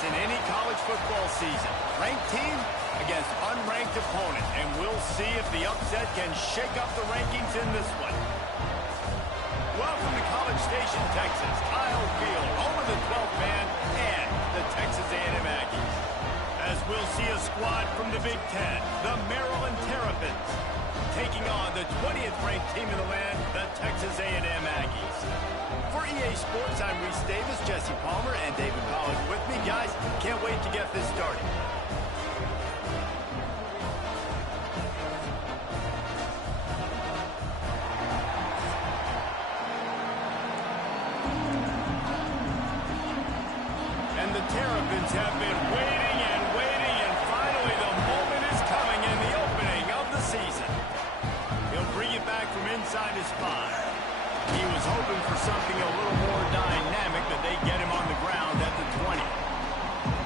in any college football season. Ranked team against unranked opponent. And we'll see if the upset can shake up the rankings in this one. Welcome to College Station, Texas. Kyle Field, home of the 12th man and the Texas A&M Aggies. As we'll see a squad from the Big Ten, the Maryland Terrapins, taking on the 20th ranked team in the land, the Texas A&M Aggies. For EA Sports, I'm Reese Davis, Jesse Palmer, and David Collins with me. Guys, can't wait to get this started. And the Terrapins have been waiting and waiting, and finally the moment is coming in the opening of the season. He'll bring it back from inside his spine. He was hoping for something a little more dynamic, but they get him on the ground at the 20.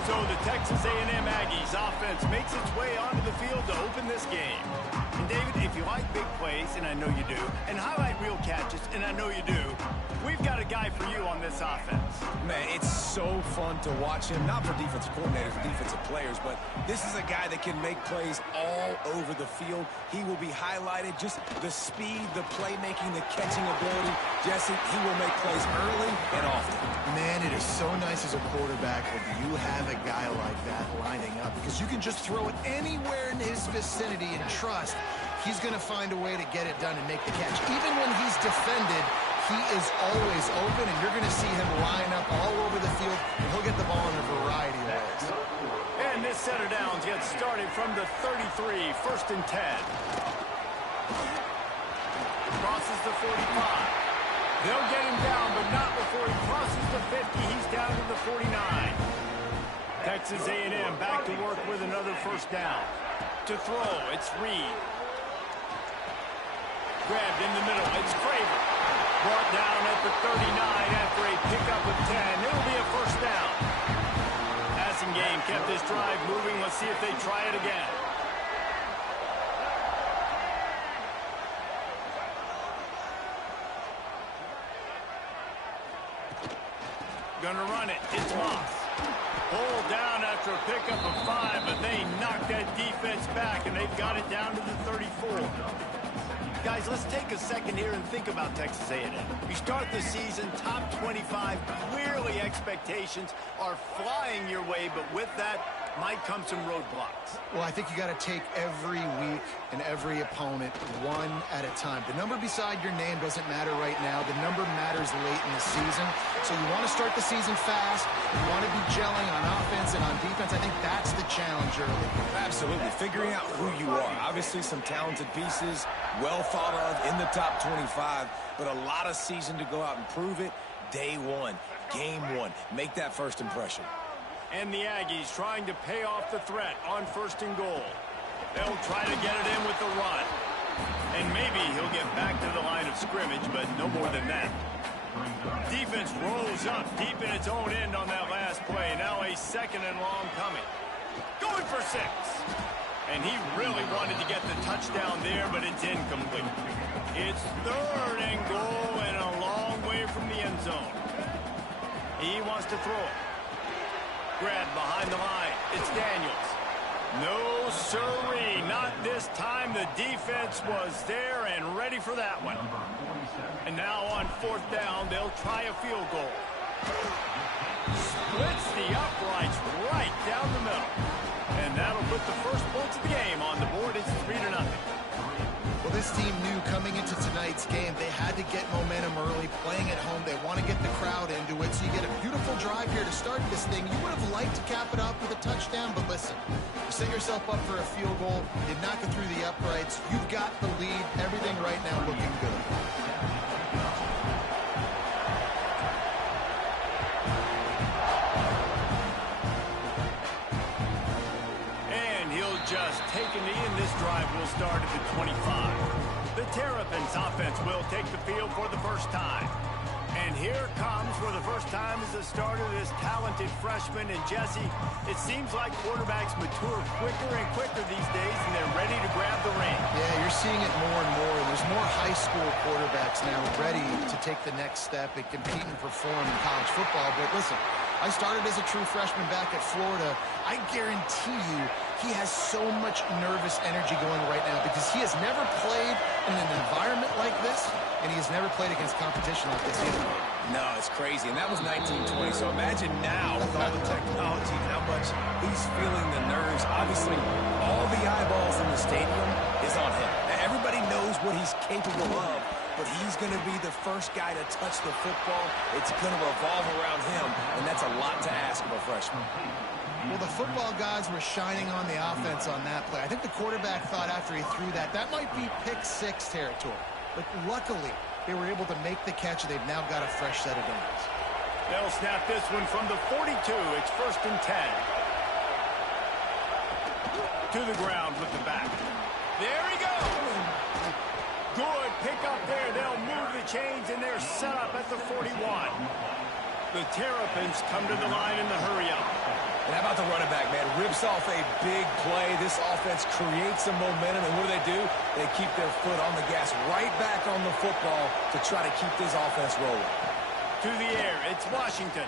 So the Texas A&M Aggies offense makes its way onto the field to open this game. And David, if you like big plays, and I know you do, and highlight reel catches, and I know you do, we've got a guy for you on this offense. Man, it's so fun to watch him, not for defensive coordinators, defensive players, but this is a guy that can make plays all over the field. He will be highlighted, just the speed, the playmaking, the catching ability. Jesse, he will make plays early and often. Man, it is so nice as a quarterback when you have a guy like that lining up, because you can just throw it anywhere in his vicinity and trust he's going to find a way to get it done and make the catch. Even when he's defended, he is always open, and you're going to see him line up all over the field, and he'll get the ball in a variety of ways. And this set of downs gets started from the 33, 1st and 10. Crosses the 45. They'll get him down, but not before he crosses the 50. He's down to the 49. Texas A&M back to work with another first down. To throw, it's Reed. Grabbed in the middle, it's Craver. Brought down at the 39 after a pickup of 10. It'll be a first down. Passing game kept this drive moving. Let's see if they try it again. Gonna run it. It's Moss. Pulled down after a pickup of 5, but they knocked that defense back, and they've got it down to the 34. Guys, let's take a second here and think about Texas A&M. You start the season top 25. Clearly expectations are flying your way, but with that might come some roadblocks. Well, I think you got to take every week and every opponent one at a time. The number beside your name doesn't matter right now. The number matters late in the season. So you want to start the season fast. You want to be gelling on offense and on defense. I think that's the challenge early. Absolutely. Figuring out who you are. Obviously some talented pieces, well thought of in the top 25, but a lot of season to go out and prove it. Day one, game one. Make that first impression. And the Aggies trying to pay off the threat on 1st and goal. They'll try to get it in with the run. And maybe he'll get back to the line of scrimmage, but no more than that. Defense rolls up deep in its own end on that last play. Now a 2nd and long coming. Going for 6. And he really wanted to get the touchdown there, but it's incomplete. It's 3rd and goal and a long way from the end zone. He wants to throw it. Grabbed behind the line. It's Daniels. No siree, not this time. The defense was there and ready for that one. And now on 4th down, they'll try a field goal. Splits the uprights right down the middle. And that'll put the first points of the game on the board. It's 3-0. Well, this team knew coming into tonight's game they had to get momentum early, playing at home. They want to get the crowd into it, so you get a beautiful drive here to start this thing. You would have liked to cap it off with a touchdown, but listen, you set yourself up for a field goal, you knock it through the uprights, you've got the lead, everything right now looking good. Just take a knee, and this drive will start at the 25. The Terrapins offense will take the field for the first time. And here comes, for the first time as a starter, this talented freshman. And Jesse, it seems like quarterbacks mature quicker and quicker these days, and they're ready to grab the reins. Yeah, you're seeing it more and more. There's more high school quarterbacks now ready to take the next step and compete and perform in college football. But listen, I started as a true freshman back at Florida. I guarantee you he has so much nervous energy going right now because he has never played in an environment like this, and he has never played against competition like this either. No, it's crazy, and that was 1920, so imagine now with all the technology and how much he's feeling the nerves. Obviously, all the eyeballs in the stadium is on him. Everybody knows what he's capable of, but he's going to be the first guy to touch the football. It's going to revolve around him, and that's a lot to ask of a freshman. Well, the football gods were shining on the offense on that play. I think the quarterback thought after he threw that might be pick six territory. But luckily, they were able to make the catch, and they've now got a fresh set of downs. They'll snap this one from the 42. It's 1st and 10. To the ground with the back. There he goes. Good pick up there. They'll move the chains, and they're set up at the 41. The Terrapins come to the line in the hurry-up. And how about the running back, man? Rips off a big play. This offense creates some momentum, and what do? They keep their foot on the gas right back on the football to try to keep this offense rolling. To the air, it's Washington.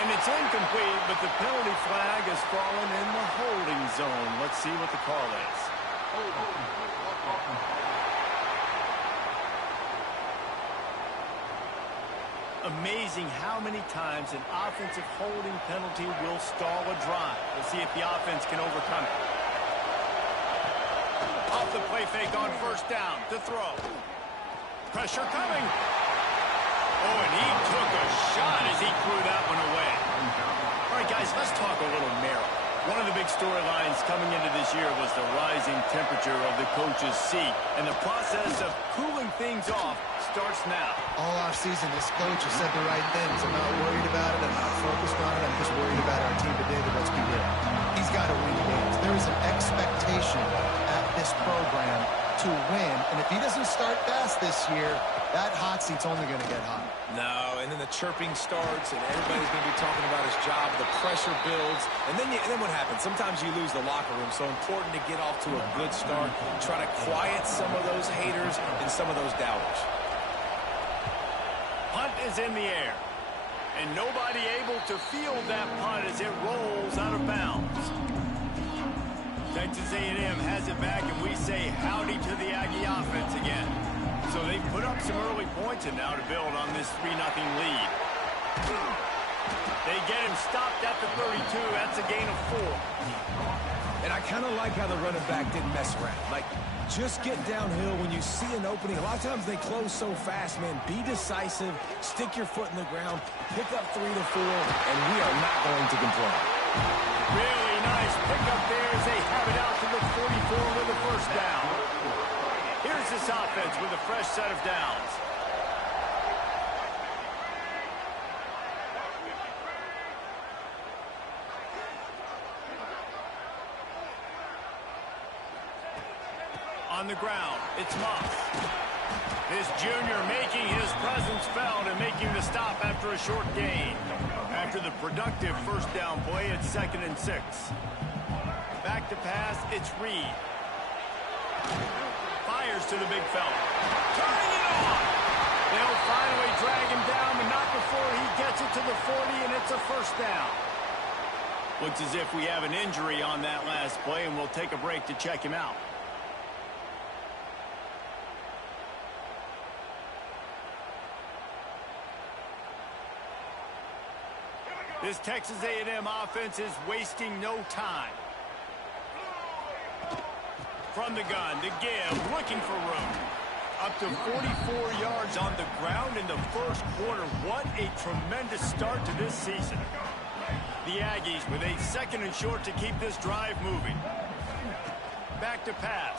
And it's incomplete, but the penalty flag has fallen in the holding zone. Let's see what the call is. Amazing how many times an offensive holding penalty will stall a drive. We'll see if the offense can overcome it. Off the play fake on 1st down to throw. Pressure coming. Oh, and he took a shot as he threw that one away. All right, guys, let's talk a little Merrill. One of the big storylines coming into this year was the rising temperature of the coach's seat, and the process of cooling things off starts now. All offseason, this coach has said the right things. I'm not worried about it. I'm not focused on it. I'm just worried about our team today, but let's be real. He's got to win games. There is an expectation at this program to win, and if he doesn't start fast this year, that hot seat's only going to get hot. No, and then the chirping starts, and everybody's going to be talking about his job. The pressure builds, and then what happens? Sometimes you lose the locker room, so important to get off to a good start. Try to quiet some of those haters and some of those doubters. Punt is in the air, and nobody able to field that punt as it rolls out of bounds. Texas A&M has it back, and we say howdy to the Aggie offense again. So they put up some early points, and now to build on this 3-0 lead. They get him stopped at the 32. That's a gain of 4. And I kind of like how the running back didn't mess around. Like, just get downhill when you see an opening. A lot of times they close so fast, man. Be decisive, stick your foot in the ground, pick up 3 to 4, and we are not going to complain. Really nice pickup there as they have it out to the 44 with a 1st down. Here's this offense with a fresh set of downs. On the ground, it's Moss. This junior making his presence felt and making the stop after a short gain. After the productive 1st down play, it's 2nd and 6. Back to pass, it's Reed. Fires to the big fella. Turning it on! They'll finally drag him down, but not before he gets it to the 40, and it's a 1st down. Looks as if we have an injury on that last play, and we'll take a break to check him out. This Texas A&M offense is wasting no time. From the gun, the give, looking for room. Up to 44 yards on the ground in the 1st quarter. What a tremendous start to this season. The Aggies with a 2nd and short to keep this drive moving. Back to pass.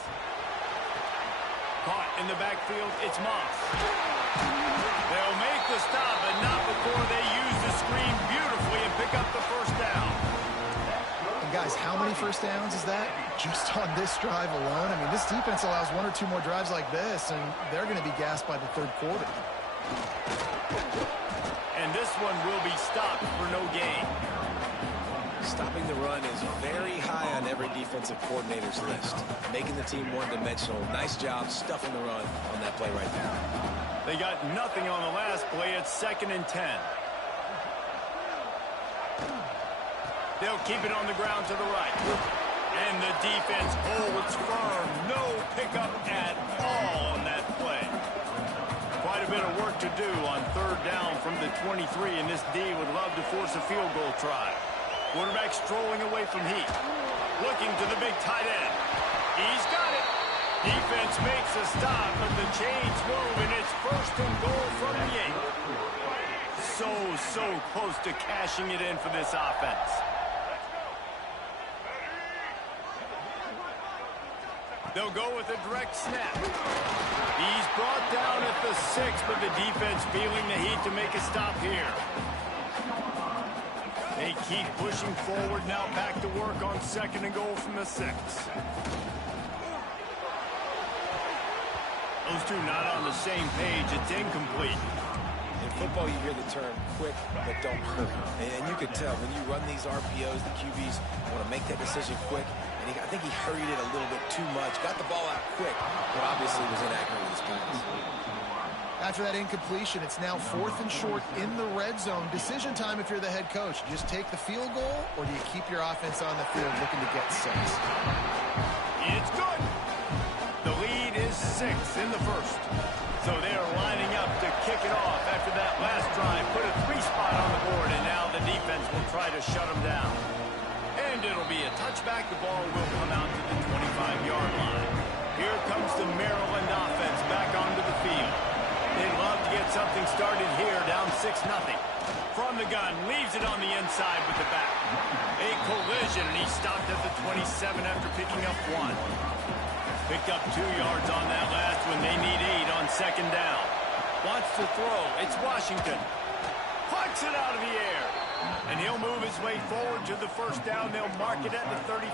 Caught in the backfield, it's Moss. They'll make the stop, but not before they use the screen beautifully and pick up the 1st down. And guys, how many 1st downs is that? Just on this drive alone? I mean, this defense allows 1 or 2 more drives like this, and they're going to be gassed by the 3rd quarter. And this one will be stopped for no gain. Stopping the run is very high on every defensive coordinator's list. Making the team one-dimensional. Nice job stuffing the run on that play right there. They got nothing on the last play. It's 2nd and 10. They'll keep it on the ground to the right. And the defense holds firm. No pickup at all on that play. Quite a bit of work to do on 3rd down from the 23, and this D would love to force a field goal try. Quarterback strolling away from heat. Looking to the big tight end. He's got it. Defense makes a stop, but the chains move, and it's 1st and goal from the 8. So close to cashing it in for this offense. They'll go with a direct snap. He's brought down at the 6, but the defense feeling the heat to make a stop here. They keep pushing forward, now back to work on 2nd and goal from the 6. Those two not on the same page. It's incomplete. In football, you hear the term quick, but don't hurry. And you can tell when you run these RPOs, the QBs want to make that decision quick. And I think he hurried it a little bit too much. Got the ball out quick, but obviously was inaccurate with his pass. After that incompletion, it's now 4th and short in the red zone. Decision time if you're the head coach. Just take the field goal, or do you keep your offense on the field looking to get 6? It's good. The lead is 6 in the 1st. So they're lining up to kick it off after that last drive. Put a 3 spot on the board, and now the defense will try to shut them down. And it'll be a touchback. The ball will come out to the 25-yard line. Here comes the Maryland offense back onto the field. They'd love to get something started here, down 6-0. From the gun, leaves it on the inside with the back. A collision, and he stopped at the 27 after picking up 1. Picked up 2 yards on that last one. They need 8 on 2nd down. Wants to throw. It's Washington. Pucks it out of the air. And he'll move his way forward to the 1st down. They'll mark it at the 35.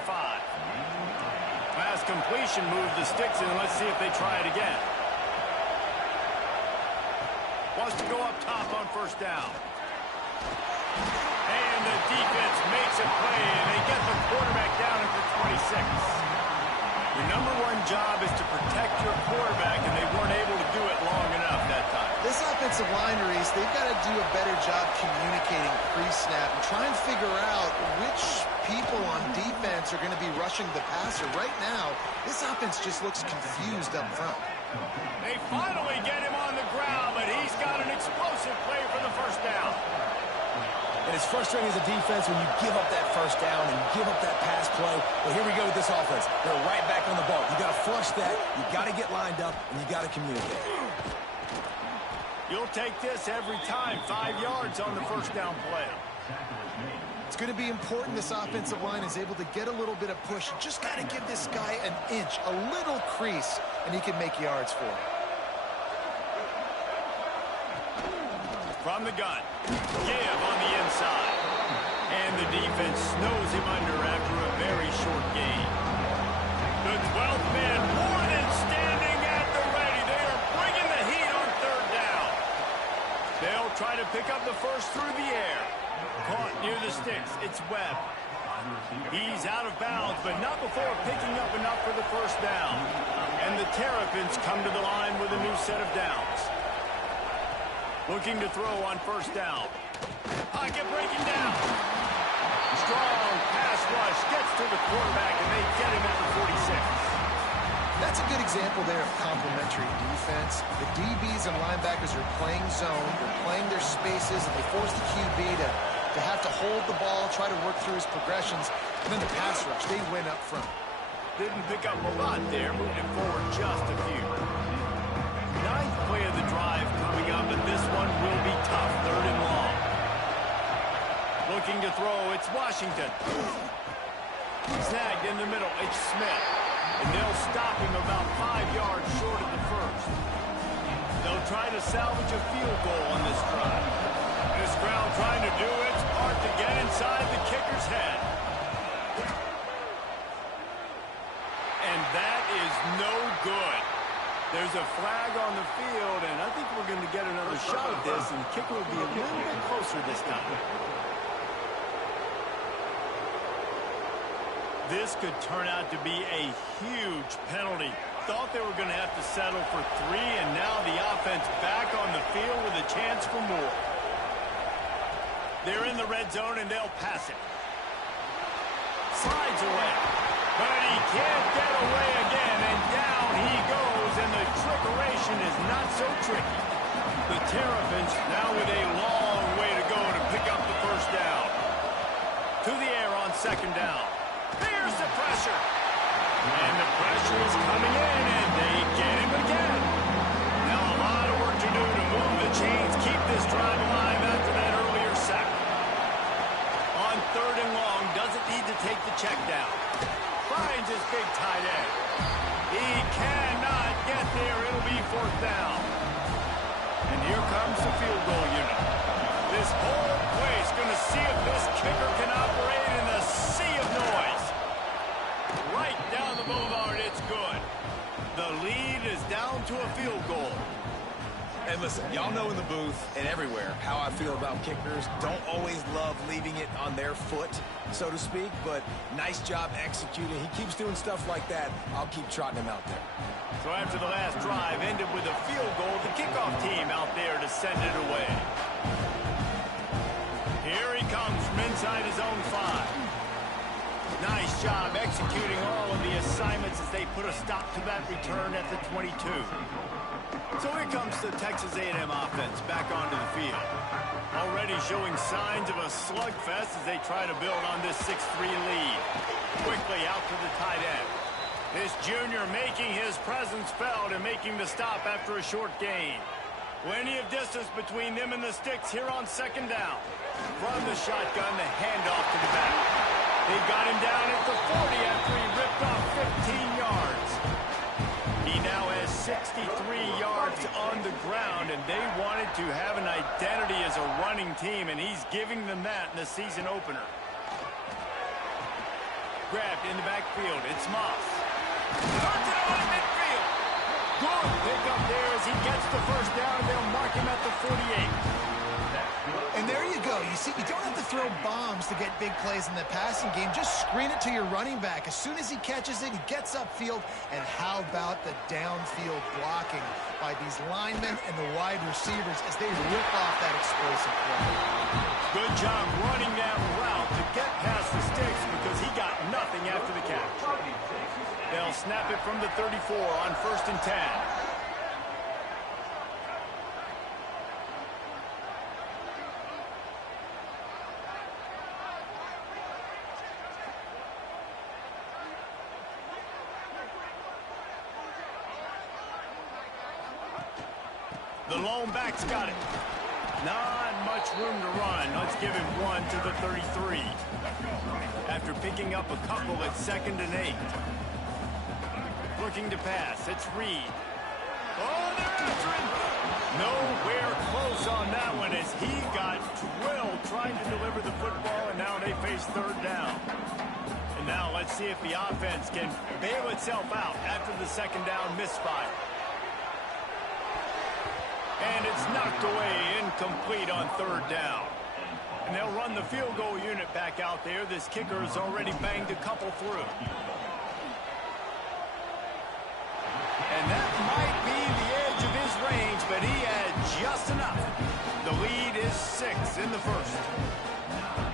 Pass completion, move the sticks in. Let's see if they try it again. Wants to go up top on 1st down. And the defense makes a play, and they get the quarterback down at the 26. Your number 1 job is to protect your quarterback, and they weren't able to do it long enough that time. This offensive line, Reese, they've got to do a better job communicating pre-snap and try and figure out which people on defense are going to be rushing the passer. Right now, this offense just looks confused up front. They finally get him on the ground, but he's got an explosive play for the 1st down. And it's frustrating as a defense when you give up that 1st down and give up that pass play. But here we go with this offense. They're right back on the ball. You got to flush that. You got to get lined up, and you got to communicate. You'll take this every time. 5 yards on the 1st down play. It's going to be important this offensive line is able to get a little bit of push. Just got to give this guy an inch, a little crease, and he can make yards for it. From the gun, give on the inside. And the defense snows him under after a very short gain. The 12th man more than standing at the ready. They are bringing the heat on 3rd down. They'll try to pick up the 1st through the air. Caught near the sticks. It's Webb. He's out of bounds, but not before picking up enough for the 1st down. And the Terrapins come to the line with a new set of downs. Looking to throw on 1st down. Pocket breaking down. Strong pass rush. Gets to the quarterback, and they get him at the 46. That's a good example there of complementary defense. The DBs and linebackers are playing zone. They're playing their spaces, and they force the QB to have to hold the ball, try to work through his progressions. And then the pass rush, they win up front. Didn't pick up a lot there. Moved it forward just a few. 9th play of the drive coming up, and this one will be tough. 3rd and long. Looking to throw, it's Washington. Snagged in the middle, it's Smith. And they'll stop him about 5 yards short of the 1st. They'll try to salvage a field goal on this drive. This crowd trying to do its part to get inside the kicker's head. And that is no good. There's a flag on the field, and I think we're going to get another shot at this, and the kicker will be a little bit closer this time. This could turn out to be a huge penalty. Thought they were going to have to settle for 3, and now the offense back on the field with a chance for more. They're in the red zone, and they'll pass it. Slides away, but he can't get away again, and down he goes, and the trickeration is not so tricky. The Terrapins now with a long way to go to pick up the first down. To the air on second down. Here's the pressure. And the pressure is coming in, and they get him again. Now a lot of work to do to move the chains, keep this drive alive after that earlier sack. On third and long, doesn't need to take the check down. Finds his big tight end. He cannot get there. It'll be fourth down. And here comes the field goal unit. This whole place going to see if this kicker can operate in the sea of noise. Right down the boulevard, it's good. The lead is down to a field goal. And listen, y'all know in the booth and everywhere how I feel about kickers. Don't always love leaving it on their foot, so to speak, but nice job executing. He keeps doing stuff like that. I'll keep trotting him out there. So after the last drive ended with a field goal, the kickoff team out there to send it away. Here he comes from inside his own 5. Nice job executing all of the assignments as they put a stop to that return at the 22. So here comes the Texas A&M offense back onto the field. Already showing signs of a slugfest as they try to build on this 6-3 lead. Quickly out to the tight end. This junior making his presence felt and making the stop after a short gain. Plenty of distance between them and the sticks here on second down. From the shotgun, the handoff to the back. They got him down at the 40 after he ripped off 15 yards. He now has 63 yards on the ground, and they wanted to have an identity as a running team, and he's giving them that in the season opener. Grabbed in the backfield. It's Moss. Starts it on midfield. Good pick up there as he gets the first down, and they'll mark him at the 48. And there you go. You see, you don't have to throw bombs to get big plays in the passing game. Just screen it to your running back. As soon as he catches it, he gets upfield. And how about the downfield blocking by these linemen and the wide receivers as they rip off that explosive play. Good job running that route to get past the sticks because he got nothing after the catch. They'll snap it from the 34 on 1st and 10. The lone back's got it. Not much room to run. Let's give him 1 to the 33. After picking up a couple at 2nd and 8. Looking to pass. It's Reed. Oh, they're after him. Nowhere close on that one as he got drilled trying to deliver the football, and now they face 3rd down. And now let's see if the offense can bail itself out after the 2nd down misfire. And it's knocked away, incomplete on 3rd down. And they'll run the field goal unit back out there. This kicker has already banged a couple through. And that might be the edge of his range, but he had just enough. The lead is 6 in the first.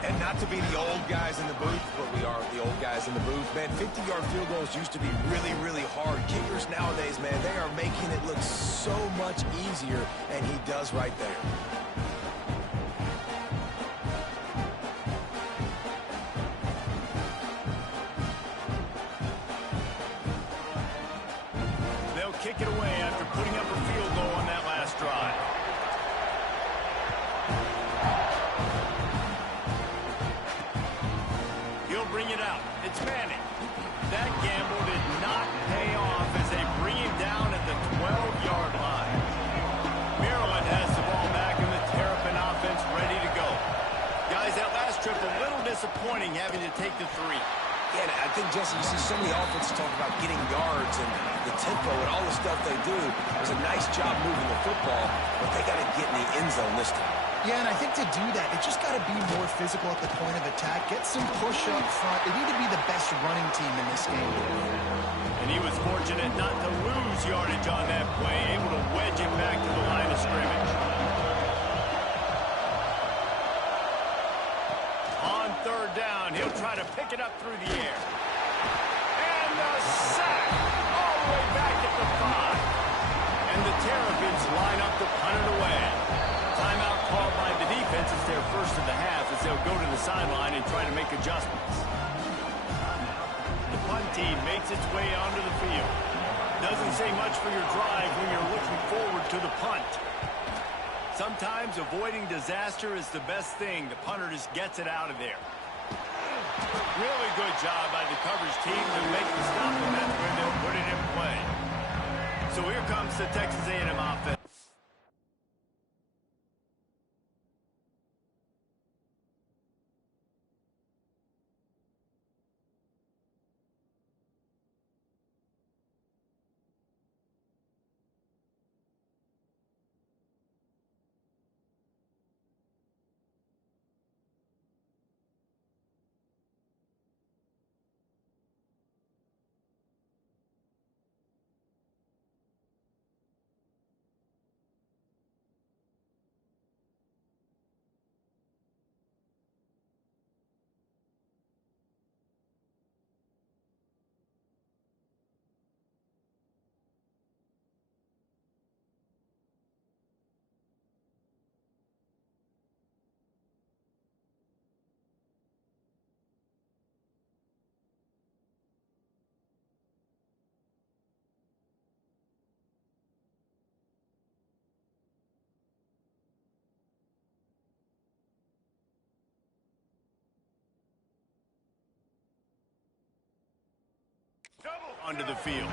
And not to be the old guys in the booth, but we are the old guys in the booth. Man, 50-yard field goals used to be really, really hard. Kickers nowadays, man, they are making it look so much easier, and he does right there. They'll kick it away after putting up a field goal on that last drive. Bring it out. It's Manning. That gamble did not pay off as they bring him down at the 12-yard line. Maryland has the ball back and the Terrapin offense ready to go. Guys, that last trip a little disappointing having to take the 3. Yeah, I think, Jesse, you see so many offenses talk about getting yards and the tempo and all the stuff they do. It was a nice job moving the football, but they got to get in the end zone this time. Yeah, and I think to do that, they just got to be more physical at the point of attack, get some push up front. They need to be the best running team in this game. And he was fortunate not to lose yardage on that play, able to wedge it back to the line of scrimmage. On third down, he'll try to pick it up through the air. And the sack all the way back at the 5. And the Terrapins line up to punt it away. Timeout called by the defense. It's their first of the half as they'll go to the sideline and try to make adjustments. The punt team makes its way onto the field. Doesn't say much for your drive when you're looking forward to the punt. Sometimes avoiding disaster is the best thing. The punter just gets it out of there. Really good job by the coverage team to make the stop, and that's where they'll put it in play. So here comes the Texas A&M offense. Onto the field.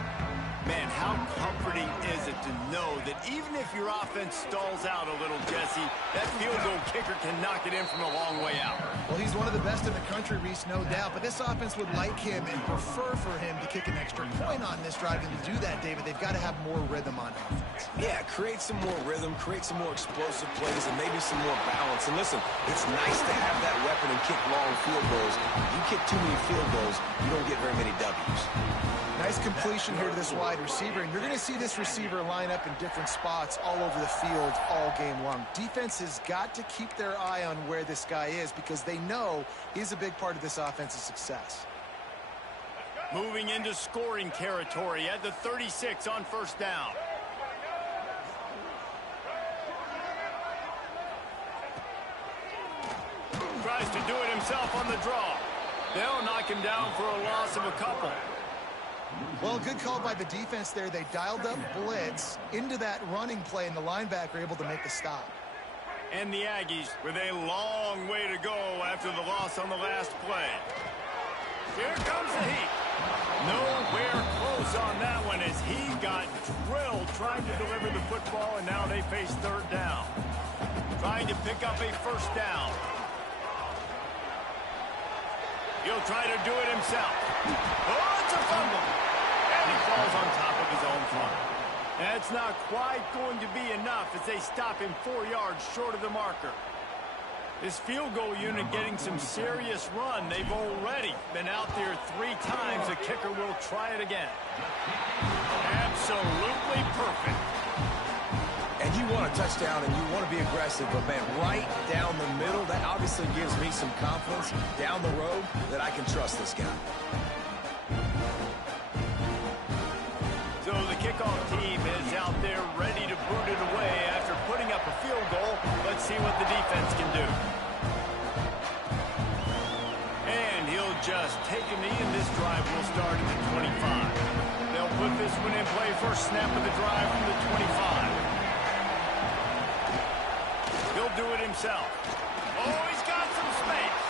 Man, how comforting is it to know that even if your offense stalls out a little, Jesse, that field goal kicker can knock it in from a long way out. Well, he's one of the best in the country, Reese, no doubt. But this offense would like him and prefer for him to kick an extra point on this drive. And to do that, David, they've got to have more rhythm on offense. Yeah, create some more rhythm, create some more explosive plays, and maybe some more balance. And listen, it's nice to have that weapon and kick long field goals. You kick too many field goals, you don't get very many W's. Nice completion here to this wide receiver, and you're going to see this receiver line up in different spots all over the field all game long. Defense has got to keep their eye on where this guy is because they know he's a big part of this offense's success. Moving into scoring territory at the 36 on first down. Tries to do it himself on the draw. They'll knock him down for a loss of a couple. Well, good call by the defense there. They dialed up blitz into that running play, and the linebacker able to make the stop. And the Aggies with a long way to go after the loss on the last play. Here comes the heat. Nowhere close on that one as he got drilled trying to deliver the football, and now they face third down. Trying to pick up a first down. He'll try to do it himself. Oh, it's a fumble. And he falls on top of his own front. That's not quite going to be enough as they stop him 4 yards short of the marker. This field goal unit getting some serious run. They've already been out there 3 times. The kicker will try it again. Absolutely perfect. And you want a touchdown and you want to be aggressive, but man, right down the middle, that obviously gives me some confidence down the road that I can trust this guy. So the kickoff team is out there ready to boot it away after putting up a field goal. Let's see what the defense can do. And he'll just take a knee, and this drive will start at the 25. They'll put this one in play first snap of the drive from the 25. He'll do it himself. Oh, he's got some space.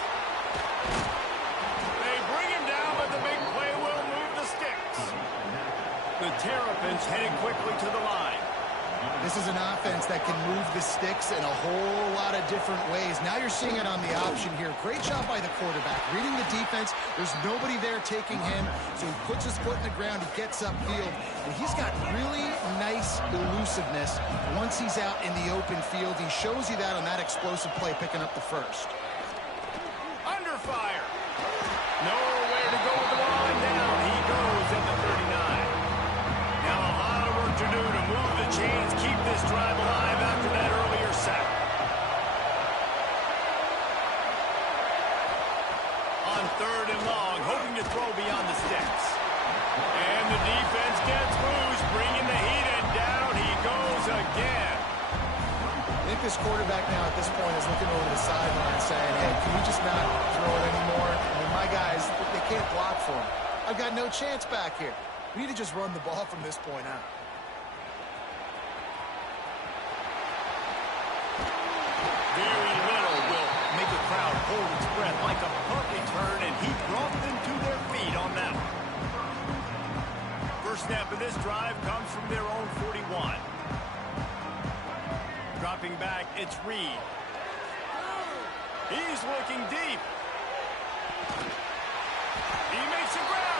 They bring him down, but the big play will move the sticks. The Terrapins heading quickly to the line. This is an offense that can move the sticks in a whole lot of different ways. Now you're seeing it on the option here. Great job by the quarterback. Reading the defense, there's nobody there taking him, so he puts his foot in the ground, he gets upfield, and he's got really nice elusiveness once he's out in the open field. He shows you that on that explosive play, picking up the first. Under fire. Nowhere to go with the ball, and down he goes at the 39. Now a lot of work to do to move the chains, keep this drive alive after that earlier sack. On 3rd and long, hoping to throw beyond the sticks. And the defense gets loose, bringing the heat, and down he goes again. I think this quarterback now at this point is looking over the sideline saying, hey, can we just not throw it anymore? I mean, my guys, they can't block for him. I've got no chance back here. We need to just run the ball from this point out. Very little will make a crowd hold its breath like a punt return, and he brought them to their feet on that one. First snap of this drive comes from their own 41. Dropping back, it's Reed. He's looking deep. He makes a grab.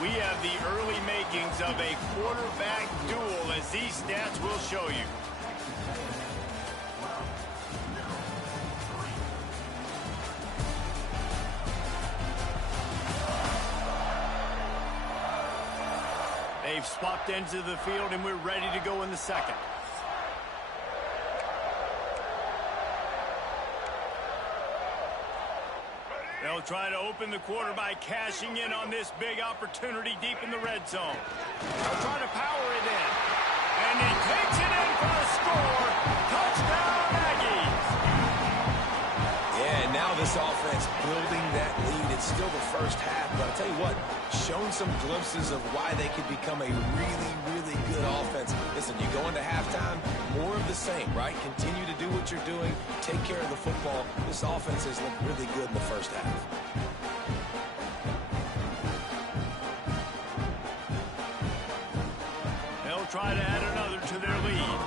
We have the early makings of a quarterback duel, as these stats will show you. They've swapped ends of the field, and we're ready to go in the second. They'll try to open the quarter by cashing in on this big opportunity deep in the red zone. They'll try to power it in. And he takes it in for a score. Touchdown, Aggies. Yeah, and now this offense building that lead. It's still the first half, but I'll tell you what, shown some glimpses of why they could become a really, really good offense. Listen, you go into halftime, more of the same, right? Continue to do what you're doing, take care of the football. This offense has looked really good in the first half. They'll try to add another to their lead.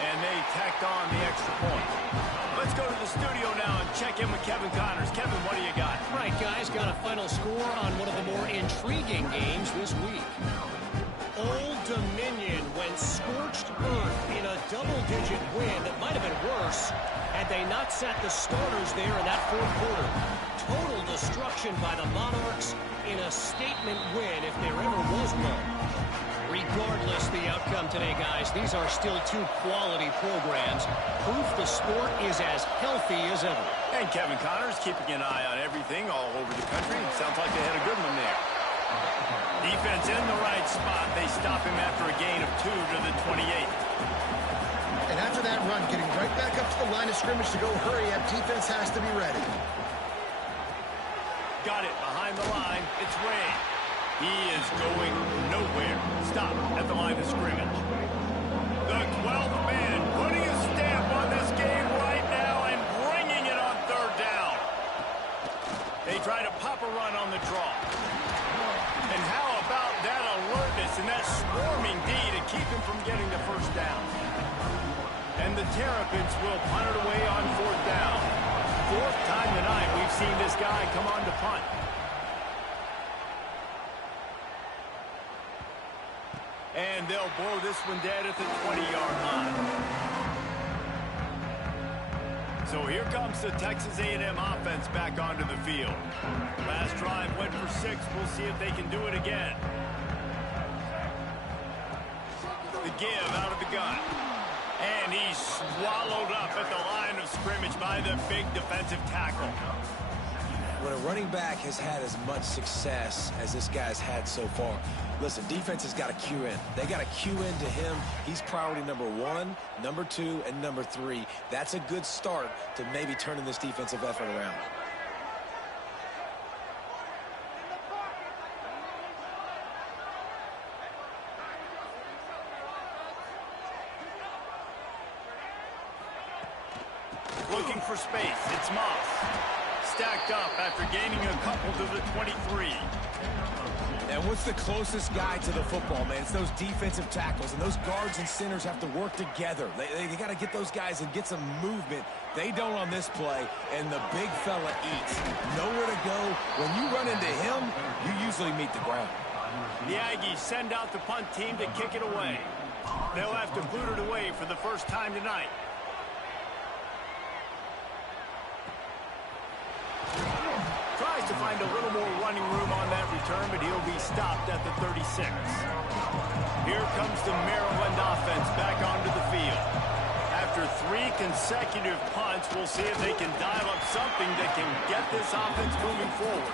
And they tacked on the extra point. Let's go to the studio now and check in with Kevin Connors. Kevin, what do you got? Right, guys, got a final score on one of the more intriguing games this week. Old Dominion went scorched earth in a double-digit win that might have been worse had they not sat the starters there in that fourth quarter. Total destruction by the Monarchs in a statement win if there ever was one. Regardless the outcome today, guys, these are still two quality programs. Proof the sport is as healthy as ever. And Kevin Connors keeping an eye on everything all over the country. Sounds like they had a good one there. Defense in the right spot. They stop him after a gain of 2 to the 28. And after that run, getting right back up to the line of scrimmage to go hurry up, defense has to be ready. Got it behind the line. It's Ray. He is going nowhere. Stop at the line of scrimmage. The 12th man putting a stamp on this game right now and bringing it on 3rd down. They try to pop a run on the draw. And how about that alertness and that swarming D to keep him from getting the first down? And the Terrapins will punt it away on 4th down. 4th time tonight we've seen this guy come on to punt. And they'll blow this one dead at the 20-yard line. So here comes the Texas A&M offense back onto the field. Last drive went for 6. We'll see if they can do it again. The give out of the gun. And he's swallowed up at the line of scrimmage by the big defensive tackle. When a running back has had as much success as this guy's had so far, listen, defense has got to cue in. They got to cue into him. He's priority number 1, number 2, and number 3. That's a good start to maybe turning this defensive effort around. looking for space. It's Moss. Stacked up after gaining a couple to the 23. And what's the closest guy to the football, man? It's those defensive tackles, and those guards and centers have to work together. They got to get those guys and get some movement. They don't on this play, and the big fella eats. Nowhere to go. When you run into him, you usually meet the ground. The Aggies send out the punt team to kick it away. They'll have to boot it away for the first time tonight. Tries to find a little more running room on that return, but he'll be stopped at the 36. Here comes the Maryland offense back onto the field. After 3 consecutive punts, we'll see if they can dial up something that can get this offense moving forward.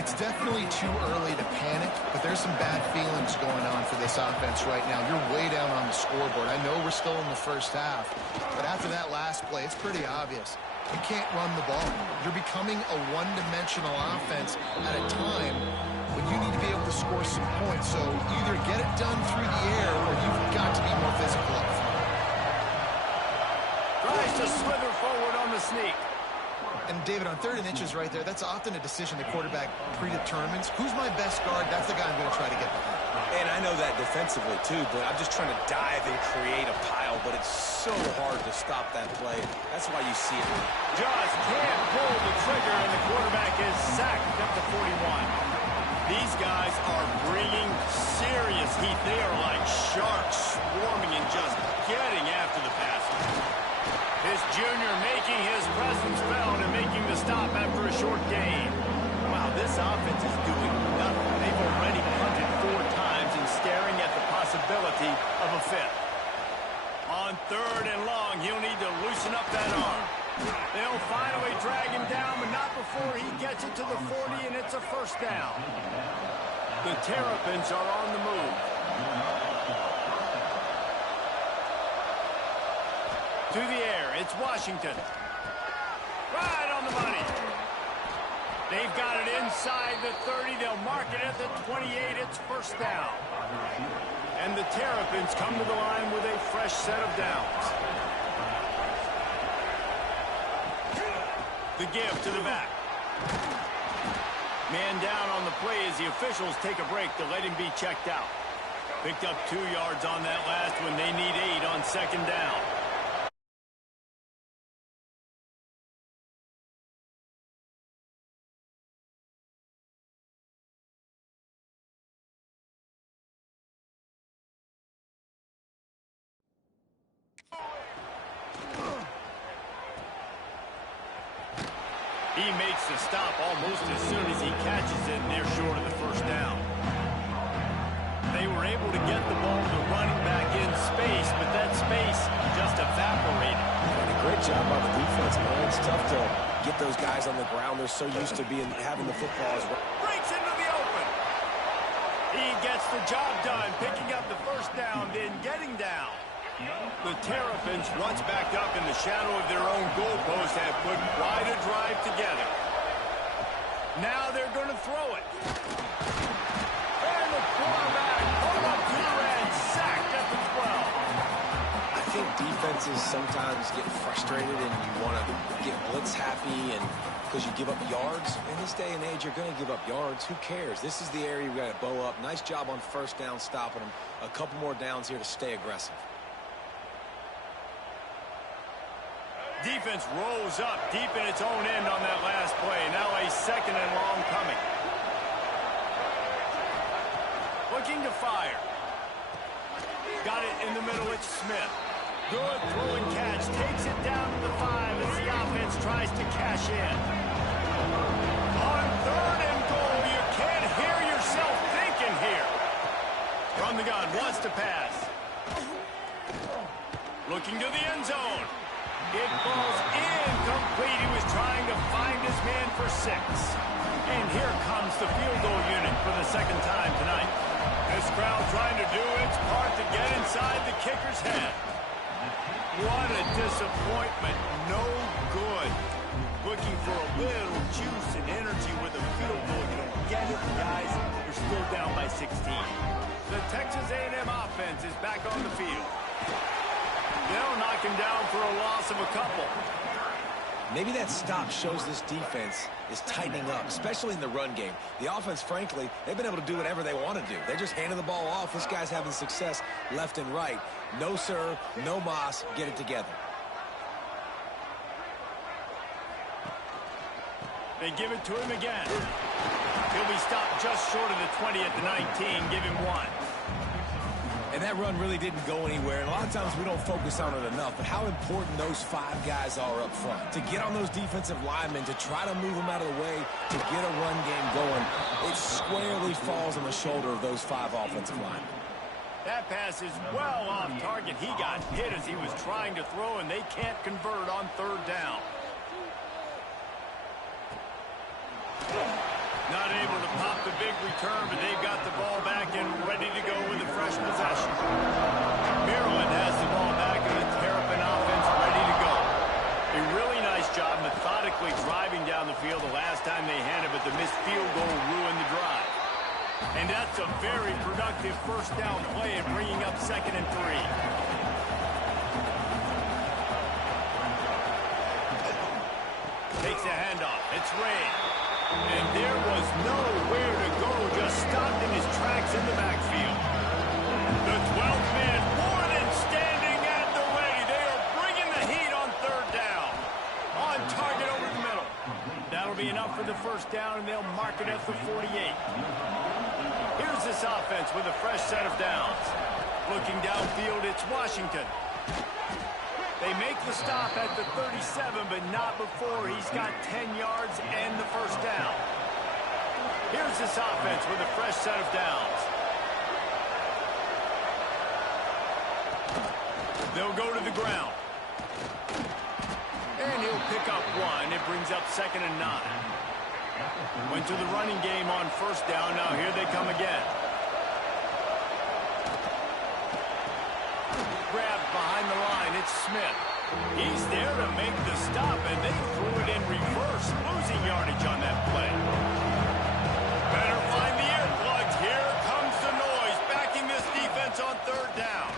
It's definitely too early to panic, but there's some bad feelings going on for this offense right now. You're way down on the scoreboard. I know we're still in the first half, but after that last play, it's pretty obvious. You can't run the ball. You're becoming a one-dimensional offense at a time when you need to be able to score some points. So either get it done through the air or you've got to be more physical up front. Tries to slither forward on the sneak. And, David, on 3rd and inches right there, that's often a decision the quarterback predetermines. Who's my best guard? That's the guy I'm going to try to get behind. And I know that defensively, too, but I'm just trying to dive and create a pile, but it's so hard to stop that play. That's why you see it. Just can't pull the trigger, and the quarterback is sacked at the 41. These guys are bringing serious heat. They are like sharks swarming and just getting after the passer. This junior making his presence felt and making the stop after a short gain. Wow, this offense is doing nothing. They've already punted 4 times and staring at the possibility of a 5th. On 3rd and long, he'll need to loosen up that arm. They'll finally drag him down, but not before he gets it to the 40, and it's a first down. The Terrapins are on the move. To the air, it's Washington. Right on the money. They've got it inside the 30. They'll mark it at the 28. It's first down. And the Terrapins come to the line with a fresh set of downs. The give to the back. Man down on the play as the officials take a break to let him be checked out. Picked up 2 yards on that last one. They need 8 on 2nd down. He makes the stop almost as soon as he catches it, and they're short of the first down. They were able to get the ball to running back in space, but that space just evaporated. And a great job by the defense, man. It's tough to get those guys on the ground. They're so used to having the football as well. Breaks into the open. He gets the job done, picking up the first down, then getting down. The Terrapins, once backed up in the shadow of their own goalpost, have put quite a drive together. Now they're going to throw it. And the quarterback pulled up to the end, sacked at the 12. I think defenses sometimes get frustrated and you want to get blitz happy and because you give up yards. In this day and age, you're going to give up yards. Who cares? This is the area we got to bow up. Nice job on first down stopping them. A couple more downs here to stay aggressive. Defense rolls up deep in its own end on that last play. Now a 2nd and long coming. Looking to fire. Got it in the middle. It's Smith. Good throwing catch. Takes it down to the 5 as the offense tries to cash in. On 3rd and goal, you can't hear yourself thinking here. From the gun, wants to pass. Looking to the end zone. It falls incomplete. He was trying to find his man for 6. And here comes the field goal unit for the 2nd time tonight. This crowd trying to do its part to get inside the kicker's head. What a disappointment. No good. Looking for a little juice and energy with a field goal. You don't get it, guys. You're still down by 16. The Texas A&M offense is back on the field. They'll knock him down for a loss of a couple. Maybe that stop shows this defense is tightening up, especially in the run game. The offense, frankly, they've been able to do whatever they want to do. They're just handing the ball off. This guy's having success left and right. No, sir, no mas. Get it together. They give it to him again. He'll be stopped just short of the 20 at the 19. Give him one. And that run really didn't go anywhere. And a lot of times we don't focus on it enough. But how important those 5 guys are up front. To get on those defensive linemen, to try to move them out of the way, to get a run game going, it squarely falls on the shoulder of those 5 offensive linemen. That pass is well off target. He got hit as he was trying to throw, and they can't convert on 3rd down. Not able to pop the big return, but they've got the ball back and ready to go with a fresh possession. Maryland has the ball back and the Terrapin offense ready to go. A really nice job methodically driving down the field the last time they had it, but the missed field goal ruined the drive. And that's a very productive 1st down play and bringing up 2nd and 3. Takes a handoff. It's Ray. And there was nowhere to go, just stopped in his tracks in the backfield. The 12th man more than standing at the ready. They are bringing the heat on 3rd down. On target over the middle. That'll be enough for the 1st down, and they'll mark it at the 48. Here's this offense with a fresh set of downs. Looking downfield, it's Washington. They make the stop at the 37, but not before he's got 10 yards and the 1st down. Here's this offense with a fresh set of downs. They'll go to the ground. And he'll pick up 1. It brings up 2nd and 9. Went to the running game on 1st down. Now here they come again. Grabbed behind the line. It's Smith. He's there to make the stop, and they threw it in reverse, losing yardage on that play. Better find the earplugs. Here comes the noise, backing this defense on 3rd down.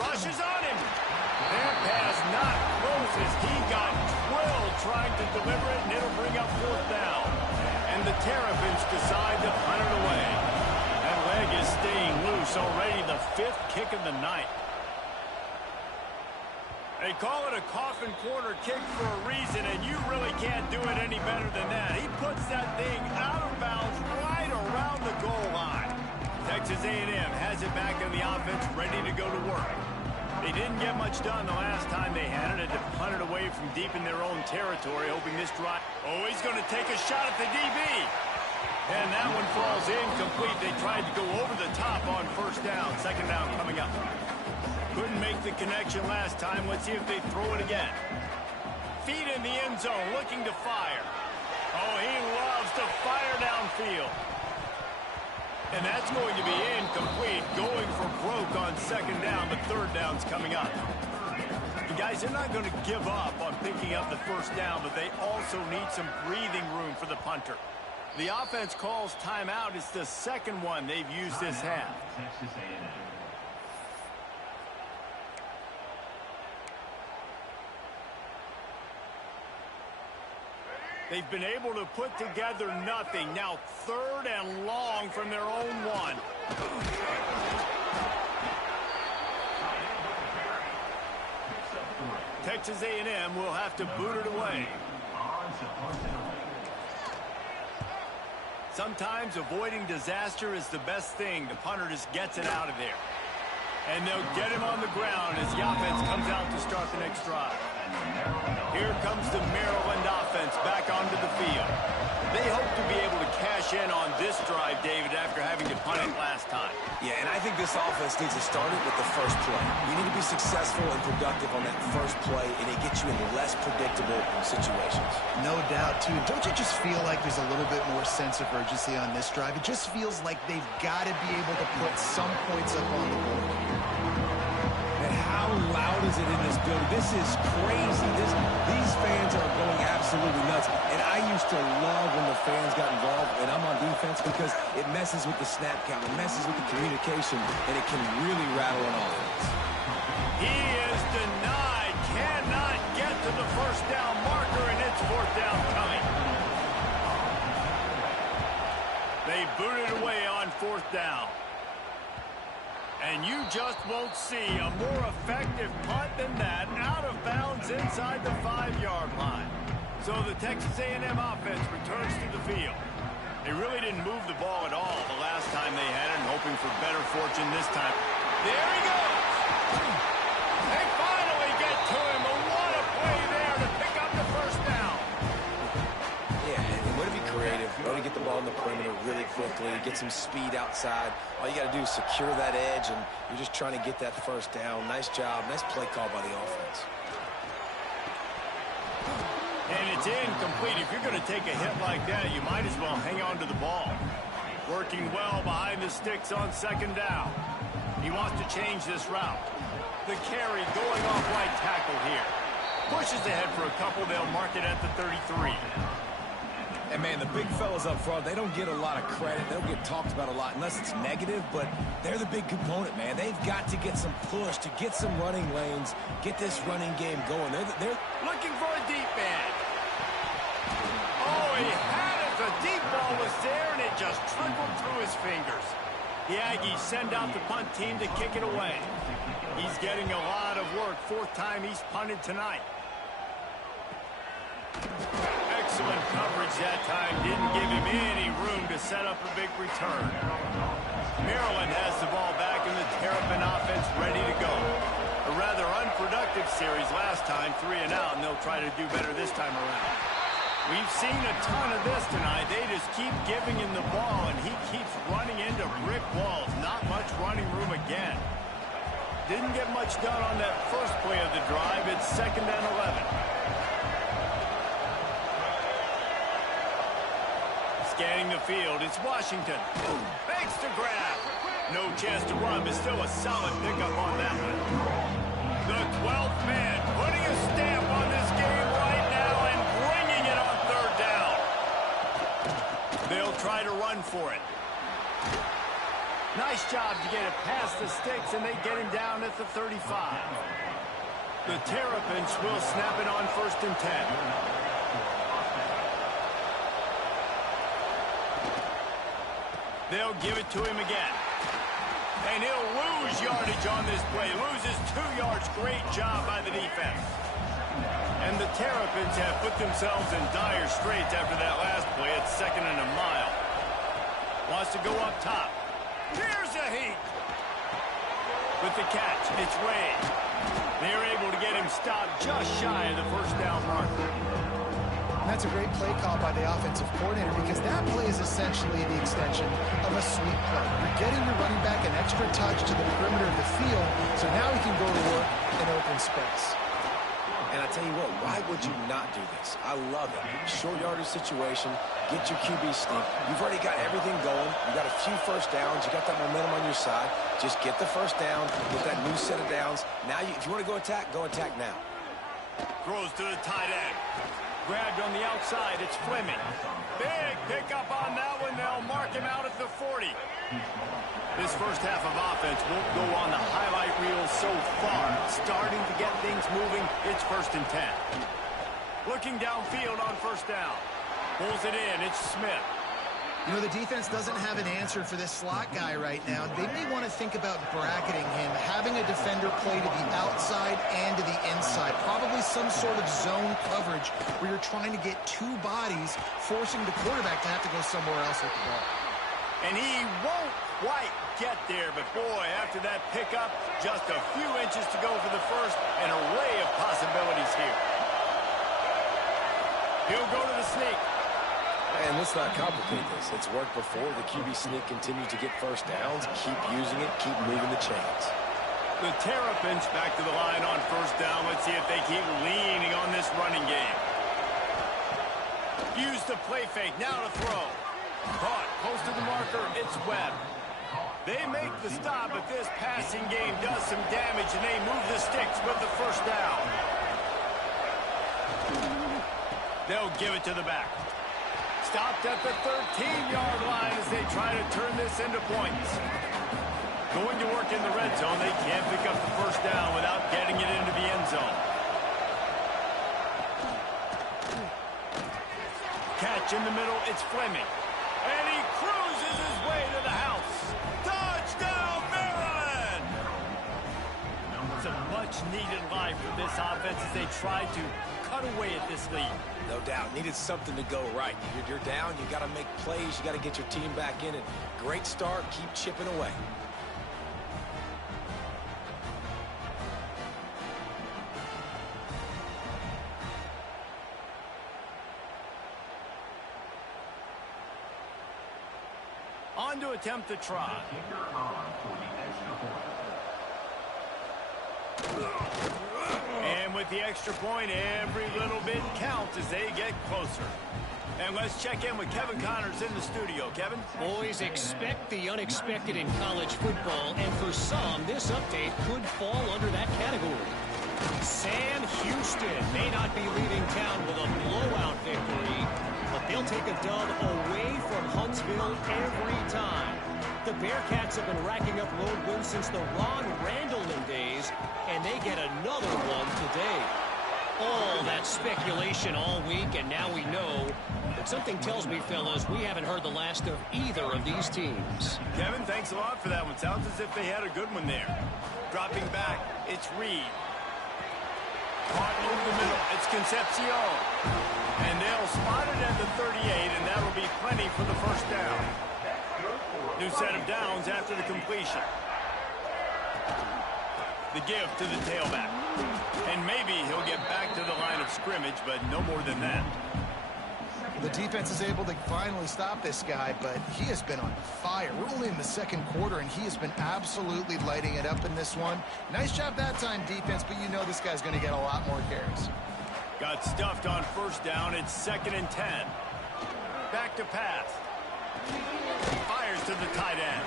Rushes on him. That pass not close as he got drilled trying to deliver it, and it'll bring up 4th down. And the Terrapins decide to punt it away. That leg is staying loose already, the 5th kick of the night. They call it a coffin corner kick for a reason, and you really can't do it any better than that. He puts that thing out of bounds right around the goal line. Texas A&M has it back on the offense, ready to go to work. They didn't get much done the last time they had it, to punt it away from deep in their own territory, hoping this drive. Oh, he's going to take a shot at the DB. And that one falls incomplete. They tried to go over the top on 1st down. 2nd down coming up. Couldn't make the connection last time. Let's see if they throw it again. Feet in the end zone, looking to fire. Oh, he loves to fire downfield. And that's going to be incomplete. Going for broke on 2nd down, but 3rd down's coming up. And guys, they're not going to give up on picking up the 1st down, but they also need some breathing room for the punter. The offense calls timeout. It's the 2nd one they've used this half. They've been able to put together nothing. Now 3rd and long from their own 1. Texas A&M will have to boot it away. Sometimes avoiding disaster is the best thing. The punter just gets it out of there. And they'll get him on the ground as the offense comes out to start the next drive. Here comes the Maryland offense back onto the field. They hope to be able to cash in on this drive, David, after having to punt it last time. Yeah, and I think this offense needs to start it with the 1st play. You need to be successful and productive on that 1st play, and it gets you in less predictable situations. No doubt, too. Don't you just feel like there's a little bit more sense of urgency on this drive? It just feels like they've got to be able to put some points up on the board here. And how loud is it in this building? This is crazy. These fans are going absolutely nuts. And I used to love when the fans got involved, and I'm on defense. timeouts because it messes with the snap count, it messes with the communication, and it can really rattle an offense. He is denied, cannot get to the first down marker, and it's fourth down coming. They boot it away on fourth down. And you just won't see a more effective punt than that, out of bounds inside the 5-yard line. So the Texas A&M offense returns to the field. They really didn't move the ball at all the last time they had it, and hoping for better fortune this time. There he goes! They finally get to him. What a play there to pick up the first down. Yeah, and way to be creative. You want to get the ball in the perimeter really quickly, get some speed outside. All you got to do is secure that edge, and you're just trying to get that first down. Nice job. Nice play call by the offense. And it's incomplete. If you're going to take a hit like that, you might as well hang on to the ball. Working well behind the sticks on second down. He wants to change this route. The carry going off right tackle here. Pushes ahead for a couple. They'll mark it at the 33. And, man, the big fellas up front, they don't get a lot of credit. They don't get talked about a lot unless it's negative, but they're the big component, man. They've got to get some push, to get some running lanes, get this running game going. They're looking for a deep man. Oh, he had it. The deep ball was there, and it just trickled through his fingers. The Aggies send out the punt team to kick it away. He's getting a lot of work. Fourth time he's punted tonight. Excellent coverage that time. Didn't give him any room to set up a big return. Maryland has the ball back, and the Terrapin offense ready to go. A rather unproductive series last time, 3 and out, and they'll try to do better this time around. We've seen a ton of this tonight. They just keep giving him the ball, and he keeps running into brick walls. Not much running room again. Didn't get much done on that first play of the drive. It's 2nd and 11. Scanning the field, it's Washington. Makes the grab. No chance to run, but still a solid pickup on that one. The 12th man putting a stamp on this game right now and bringing it on third down. They'll try to run for it. Nice job to get it past the sticks, and they get him down at the 35. The Terrapins will snap it on 1st and 10. They'll give it to him again. And he'll lose yardage on this play. Loses 2 yards. Great job by the defense. And the Terrapins have put themselves in dire straits after that last play. It's 2nd and a mile. Wants to go up top. Here's a heat. With the catch, it's Ray. They're able to get him stopped just shy of the first down marker. That's a great play call by the offensive coordinator, because that play is essentially the extension of a sweep play. You're getting your running back an extra touch to the perimeter of the field, so now he can go to work in open space. And I tell you what, why would you not do this? I love it. Short yardage situation, get your QB sneak. You've already got everything going. You got a few first downs. You got that momentum on your side. Just get the first down, get that new set of downs. Now, if you want to go attack now. Throws to the tight end. Grabbed on the outside, it's Fleming. Big pickup on that one. They'll mark him out at the 40. This first half of offense won't go on the highlight reel so far. Starting to get things moving. It's 1st and 10. Looking downfield on first down. Pulls it in. It's Smith. You know, the defense doesn't have an answer for this slot guy right now. They may want to think about bracketing him, having a defender play to the outside and to the inside. Probably some sort of zone coverage where you're trying to get 2 bodies, forcing the quarterback to have to go somewhere else with the ball. And he won't quite get there, but boy, after that pickup, just a few inches to go for the first. An array of possibilities here. He'll go to the sneak. And let's not complicate this. It's worked before. The QB sneak continues to get first downs. Keep using it. Keep moving the chains. The Terrapins back to the line on first down. Let's see if they keep leaning on this running game. Use the play fake. Now to throw. Caught. Close to the marker. It's Webb. They make the stop, but this passing game does some damage, and they move the sticks with the first down. They'll give it to the back. Stopped at the 13-yard line as try to turn this into points. Going to work in the red zone. They can't pick up the first down without getting it into the end zone. Catch in the middle. It's Fleming. And he cruises his way to the house. Touchdown, Maryland! It's a much-needed life for this offense as they try to cut away at this lead. No doubt. Needed something to go right. You're down. You got to make plays. You got to get your team back in it. Great start. Keep chipping away. On to attempt the try. And with the extra point, every little bit counts as they get closer. And let's check in with Kevin Connors in the studio. Kevin? Boys, expect the unexpected in college football, and for some, this update could fall under that category. Sam Houston may not be leaving town with a blowout victory, but they'll take a dub away from Huntsville every time. The Bearcats have been racking up road wins since the Ron Randleman days, and they get another one today. All that speculation all week, and now we know. But something tells me, fellas, we haven't heard the last of either of these teams. Kevin, thanks a lot for that one. Sounds as if they had a good one there. Dropping back, it's Reed. Caught over the middle, it's Concepcion. And they'll spot it at the 38, and that'll be plenty for the first down. New set of downs after the completion. The give to the tailback. And maybe he'll get back to the line of scrimmage, but no more than that. The defense is able to finally stop this guy, but he has been on fire. We're only in the second quarter, and he has been absolutely lighting it up in this one. Nice job that time, defense, but you know this guy's going to get a lot more carries. Got stuffed on first down. It's 2nd and 10. Back to pass. Fires to the tight end.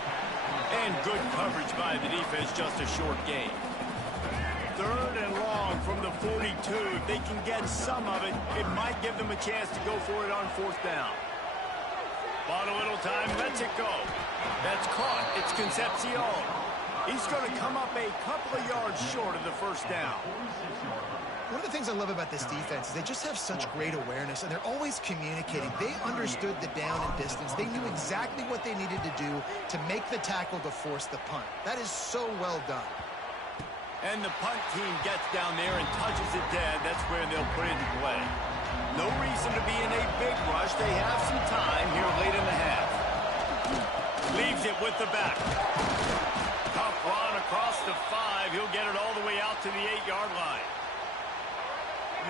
And good coverage by the defense, just a short gain. 3rd and long from the 42. If they can get some of it, it might give them a chance to go for it on 4th down. Bought a little time, lets it go. That's caught. It's Concepcion. He's going to come up a couple of yards short of the first down. One of the things I love about this defense is they just have such great awareness, and they're always communicating. They understood the down and distance. They knew exactly what they needed to do to make the tackle to force the punt. That is so well done. And the punt team gets down there and touches it dead. That's where they'll put it in play. No reason to be in a big rush. They have some time here late in the half. Leaves it with the back. Tough run across the 5. He'll get it all the way out to the 8-yard line.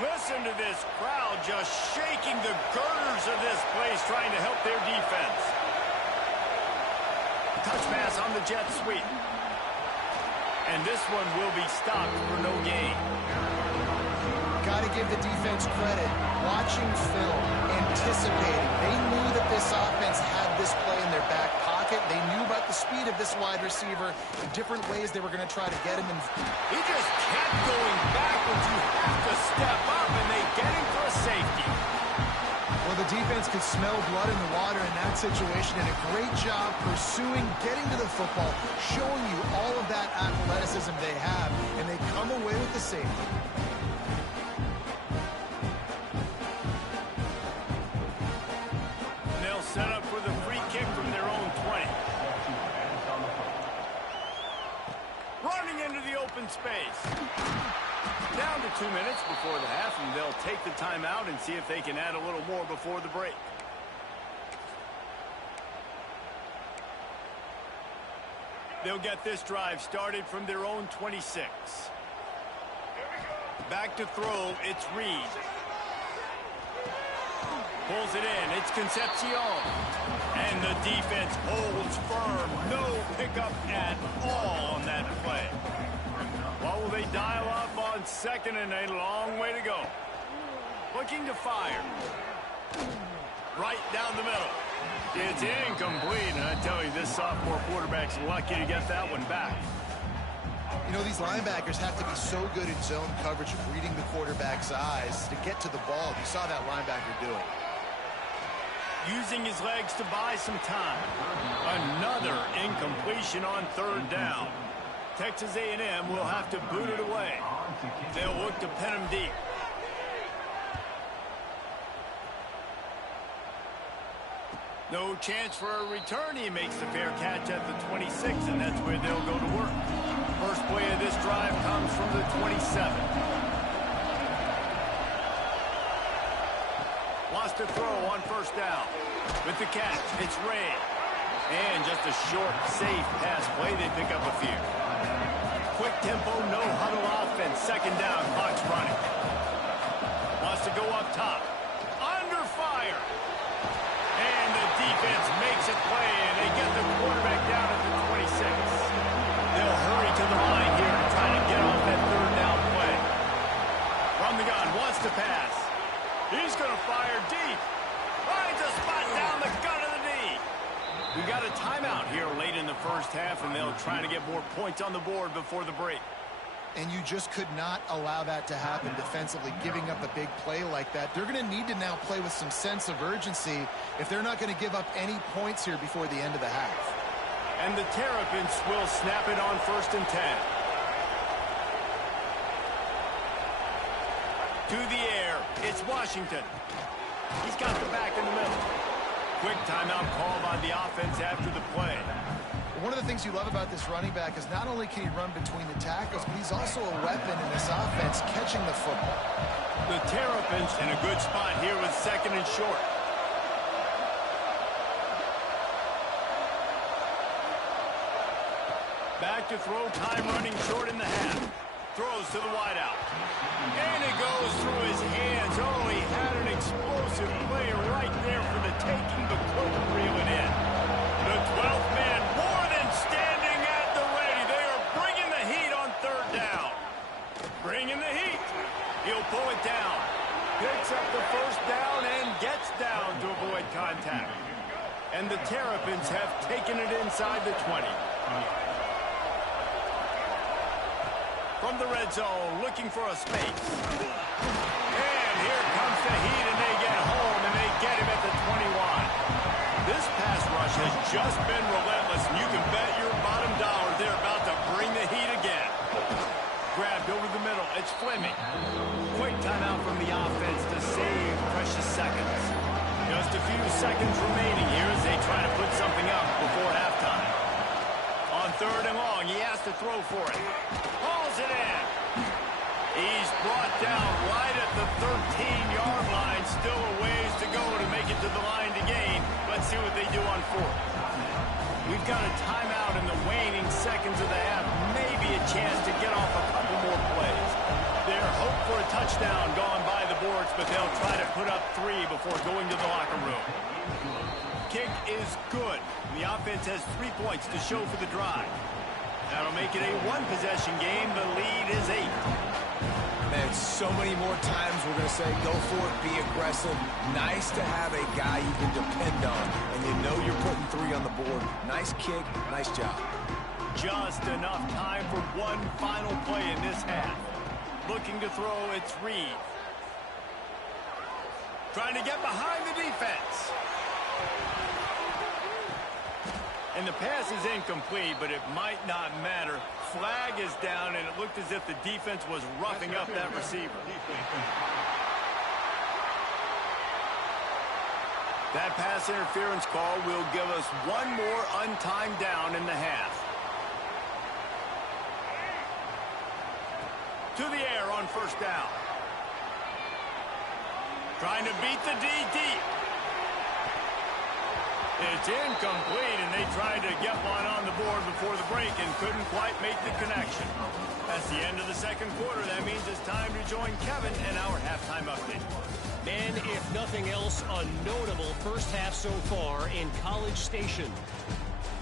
Listen to this crowd just shaking the girders of this place, trying to help their defense. Touch pass on the jet sweep. And this one will be stopped for no gain. Got to give the defense credit. Watching film, anticipating. They knew that this offense had this play in their back pocket. They knew about the speed of this wide receiver, the different ways they were going to try to get him. And he just kept going backwards. You have to step up, and they get him for a safety. Well, the defense could smell blood in the water in that situation, and a great job pursuing, getting to the football, showing you all of that athleticism they have, and they come away with the safety. And they'll set up for the free kick from their own 20. Running into the open space. Down to 2 minutes before the half, and they'll take the timeout and see if they can add a little more before the break. They'll get this drive started from their own 26. Back to throw, it's Reed. Pulls it in, it's Concepcion. And the defense holds firm. No pickup at all on that play. What will they dial up on 2nd and a long way to go? Looking to fire. Right down the middle. It's incomplete, and I tell you, this sophomore quarterback's lucky to get that one back. You know, these linebackers have to be so good in zone coverage, reading the quarterback's eyes to get to the ball. You saw that linebacker do it. using his legs to buy some time. Another incompletion on third down. Texas A&M will have to boot it away. They'll look to pin him deep. No chance for a return. He makes the fair catch at the 26, and that's where they'll go to work. First play of this drive comes from the 27. Lost to throw on first down. With the catch, it's Ray. And just a short, safe pass play. They pick up a few. Quick tempo, no huddle offense. Second down, clock's running. Wants to go up top. Under fire. And the defense makes it play, and they get the quarterback down at the 26. They'll hurry to the line here to try to get off that third down play. From the gun, wants to pass. He's going to fire deep. Finds a spot down the gun of the knee. We got a timeout here late in the first half, and they'll try to get more points on the board before the break. And you just could not allow that to happen defensively, giving up a big play like that. They're going to need to now play with some sense of urgency if they're not going to give up any points here before the end of the half. And the Terrapins will snap it on 1st and 10. To the air, it's Washington. He's got the back in the middle. Quick timeout called on the offense after the play. One of the things you love about this running back is not only can he run between the tackles, but he's also a weapon in this offense catching the football. The Terrapins in a good spot here with 2nd and short. Back to throw, time running short in the half. Throws to the wideout. And it goes through his hands. Oh, he had an explosive play right there for the taking, but couldn't reel it in. The 12th man more than standing at the ready. They are bringing the heat on third down. Bringing the heat. He'll pull it down. Picks up the first down and gets down to avoid contact. And the Terrapins have taken it inside the 20. From the red zone, looking for a space. And here comes the heat, and they get home, and they get him at the 21. This pass rush has just been relentless, and you can bet your bottom dollar they're about to bring the heat again. Grabbed over the middle, it's Fleming. Quick timeout from the offense to save precious seconds. Just a few seconds remaining here as they try to put something up before halftime. On third and long, he has to throw for it. Hauls it in. He's brought down right at the 13-yard line. Still a ways to go to make it to the line to gain. Let's see what they do on fourth. We've got a timeout in the waning seconds of the half. Maybe a chance to get off a couple more plays. Their hope for a touchdown gone by the boards, but they'll try to put up 3 before going to the locker room. Kick is good. The offense has 3 points to show for the drive. That'll make it a one-possession game. The lead is 8. Man, so many more times we're going to say go for it, be aggressive. Nice to have a guy you can depend on, and you know you're putting 3 on the board. Nice kick, nice job. Just enough time for one final play in this half. Looking to throw, it's Reed. Trying to get behind the defense. And the pass is incomplete, but it might not matter. Flag is down, and it looked as if the defense was roughing up that receiver. That pass interference call will give us one more untimed down in the half. To the air on first down. Trying to beat the D deep. It's incomplete, and they tried to get one on the board before the break and couldn't quite make the connection. That's the end of the second quarter. That means it's time to join Kevin in our halftime update. And if nothing else, a notable first half so far in College Station.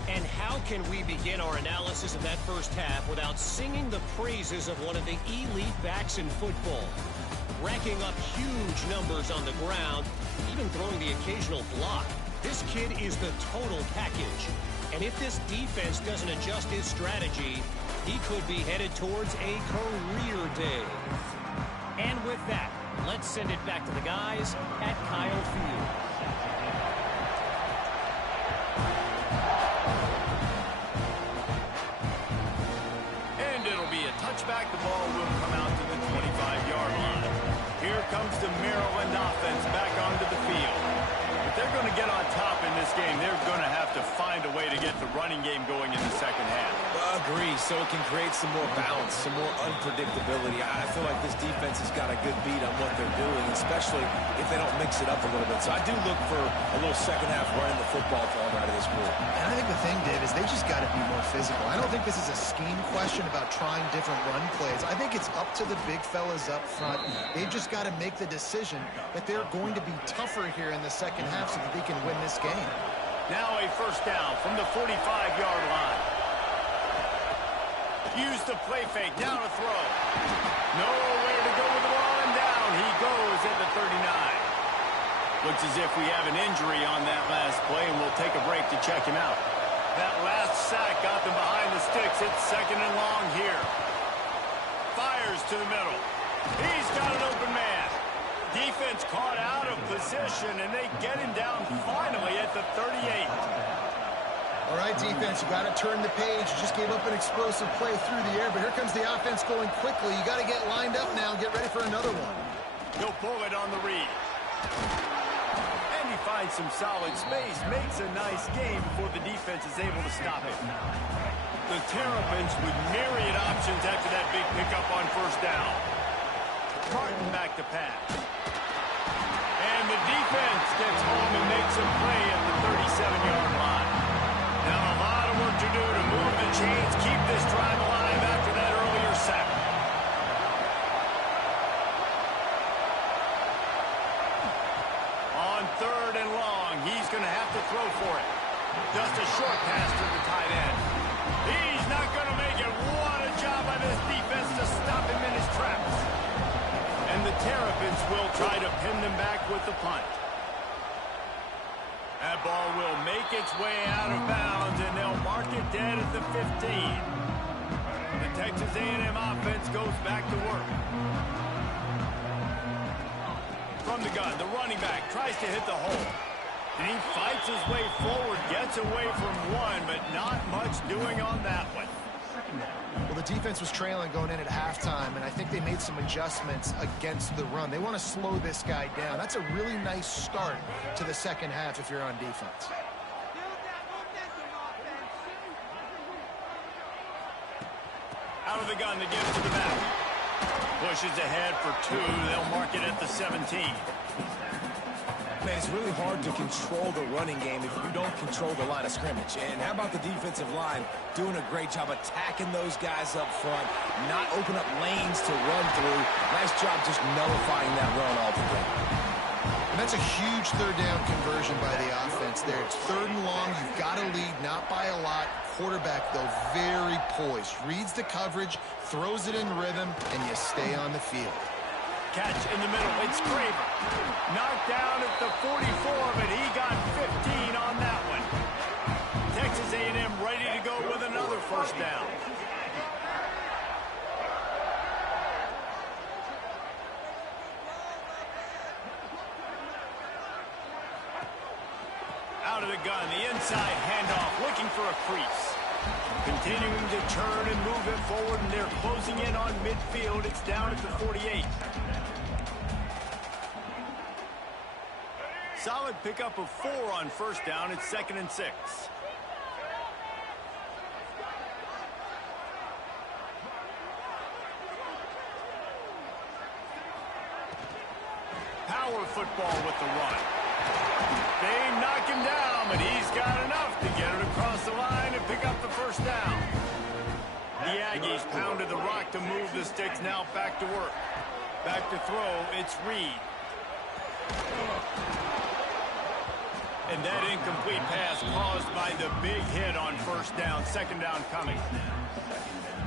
And how can we begin our analysis of that first half without singing the praises of one of the elite backs in football? Racking up huge numbers on the ground, even throwing the occasional block. This kid is the total package. And if this defense doesn't adjust his strategy, he could be headed towards a career day. And with that, let's send it back to the guys at Kyle Field. comes the Maryland offense back onto the field. If they're going to get on top in this game, they're going to have to find a way to get the running game going in the second half. Agree, so it can create some more balance, some more unpredictability. I feel like this defense has got a good beat on what they're doing, especially if they don't mix it up a little bit. So I do look for a little second half running the football form out of this group. And I think the thing, Dave, is they just got to be more physical. I don't think this is a scheme question about trying different run plays. I think it's up to the big fellas up front. They've just got to make the decision that they're going to be tougher here in the second half so that they can win this game. Now a first down from the 45-yard line. Use the play fake, now to throw. Nowhere to go with the ball, and down he goes at the 39. Looks as if we have an injury on that last play, and we'll take a break to check him out. That last sack got them behind the sticks. It's second and long here. Fires to the middle. He's got an open man. Defense caught out of position, and they get him down finally at the 38. All right, defense, you got to turn the page. You just gave up an explosive play through the air, but here comes the offense going quickly. You got to get lined up now and get ready for another one. He'll pull it on the read. And he finds some solid space, makes a nice game before the defense is able to stop it. The Terrapins with myriad options after that big pickup on first down. Martin back to pass. And the defense gets home and makes a play at the 37-yard line. Now a lot of work to do to move the chains, keep this drive alive after that earlier sack. On third and long, he's going to have to throw for it. Just a short pass to the tight end. He's not going to make it. What a job by this defense to stop him in his tracks. And the Terrapins will try to pin them back with the punt. That ball will make its way out of bounds, and they'll mark it dead at the 15. The Texas A&M offense goes back to work. From the gun, the running back tries to hit the hole. And he fights his way forward, gets away from one, but not much doing on that one. Well, the defense was trailing going in at halftime, and I think they made some adjustments against the run. They want to slow this guy down. That's a really nice start to the second half if you're on defense. Out of the gun, the give to the back. Pushes ahead for two. They'll mark it at the 17. Man, it's really hard to control the running game if you don't control the line of scrimmage. And how about the defensive line doing a great job attacking those guys up front, not open up lanes to run through. Nice job just nullifying that run altogether. And that's a huge third down conversion by the offense there. It's third and long. You've got to lead, not by a lot. Quarterback, though, very poised. Reads the coverage, throws it in rhythm, and you stay on the field. Catch in the middle. It's Craver. Knocked down at the 44, but he got 15 on that one. Texas A&M ready to go with another first down. Out of the gun, the inside handoff, looking for a crease. Continuing to turn and move it forward, and they're closing in on midfield. It's down at the 48. Solid pickup of 4 on first down. It's 2nd and 6. Power football with the run. They knock him down, but he's got enough to get it across the line and pick up the first down. The Aggies pounded the rock to move the sticks. Now back to work. Back to throw. It's Reed. And that incomplete pass caused by the big hit on first down. 2nd down coming.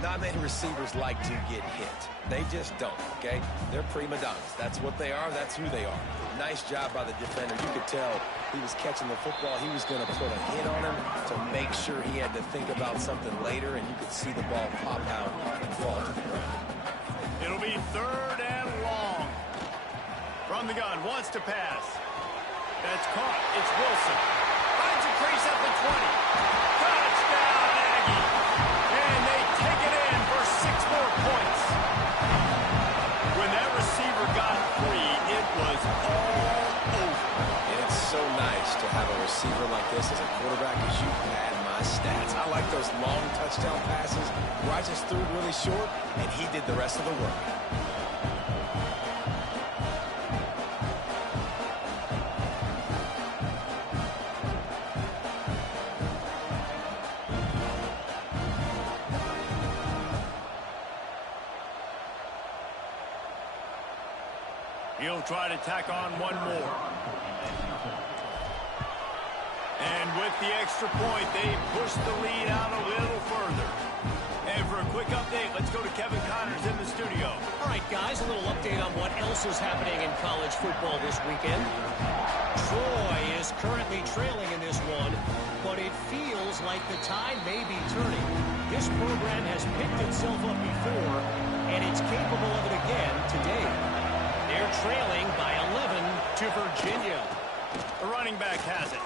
Not many receivers like to get hit. They just don't, okay? They're prima donnas. That's what they are. That's who they are. Nice job by the defender. You could tell he was catching the football. He was going to put a hit on him to make sure he had to think about something later, and you could see the ball pop out and fall to the ground. It'll be 3rd and long. From the gun, wants to pass. That's caught. It's Wilson. Finds a crease at the 20. Touchdown, Aggie. And they take it in for 6 more points. When that receiver got free, those long touchdown passes where I just threw it really short, and he did the rest of the work. He'll try to tack on one more. And with the extra point, they push the lead out a little further. And for a quick update, let's go to Kevin Connors in the studio. All right, guys, a little update on what else is happening in college football this weekend. Troy is currently trailing in this one, but it feels like the tide may be turning. This program has picked itself up before, and it's capable of it again today. They're trailing by 11 to Virginia. The running back has it.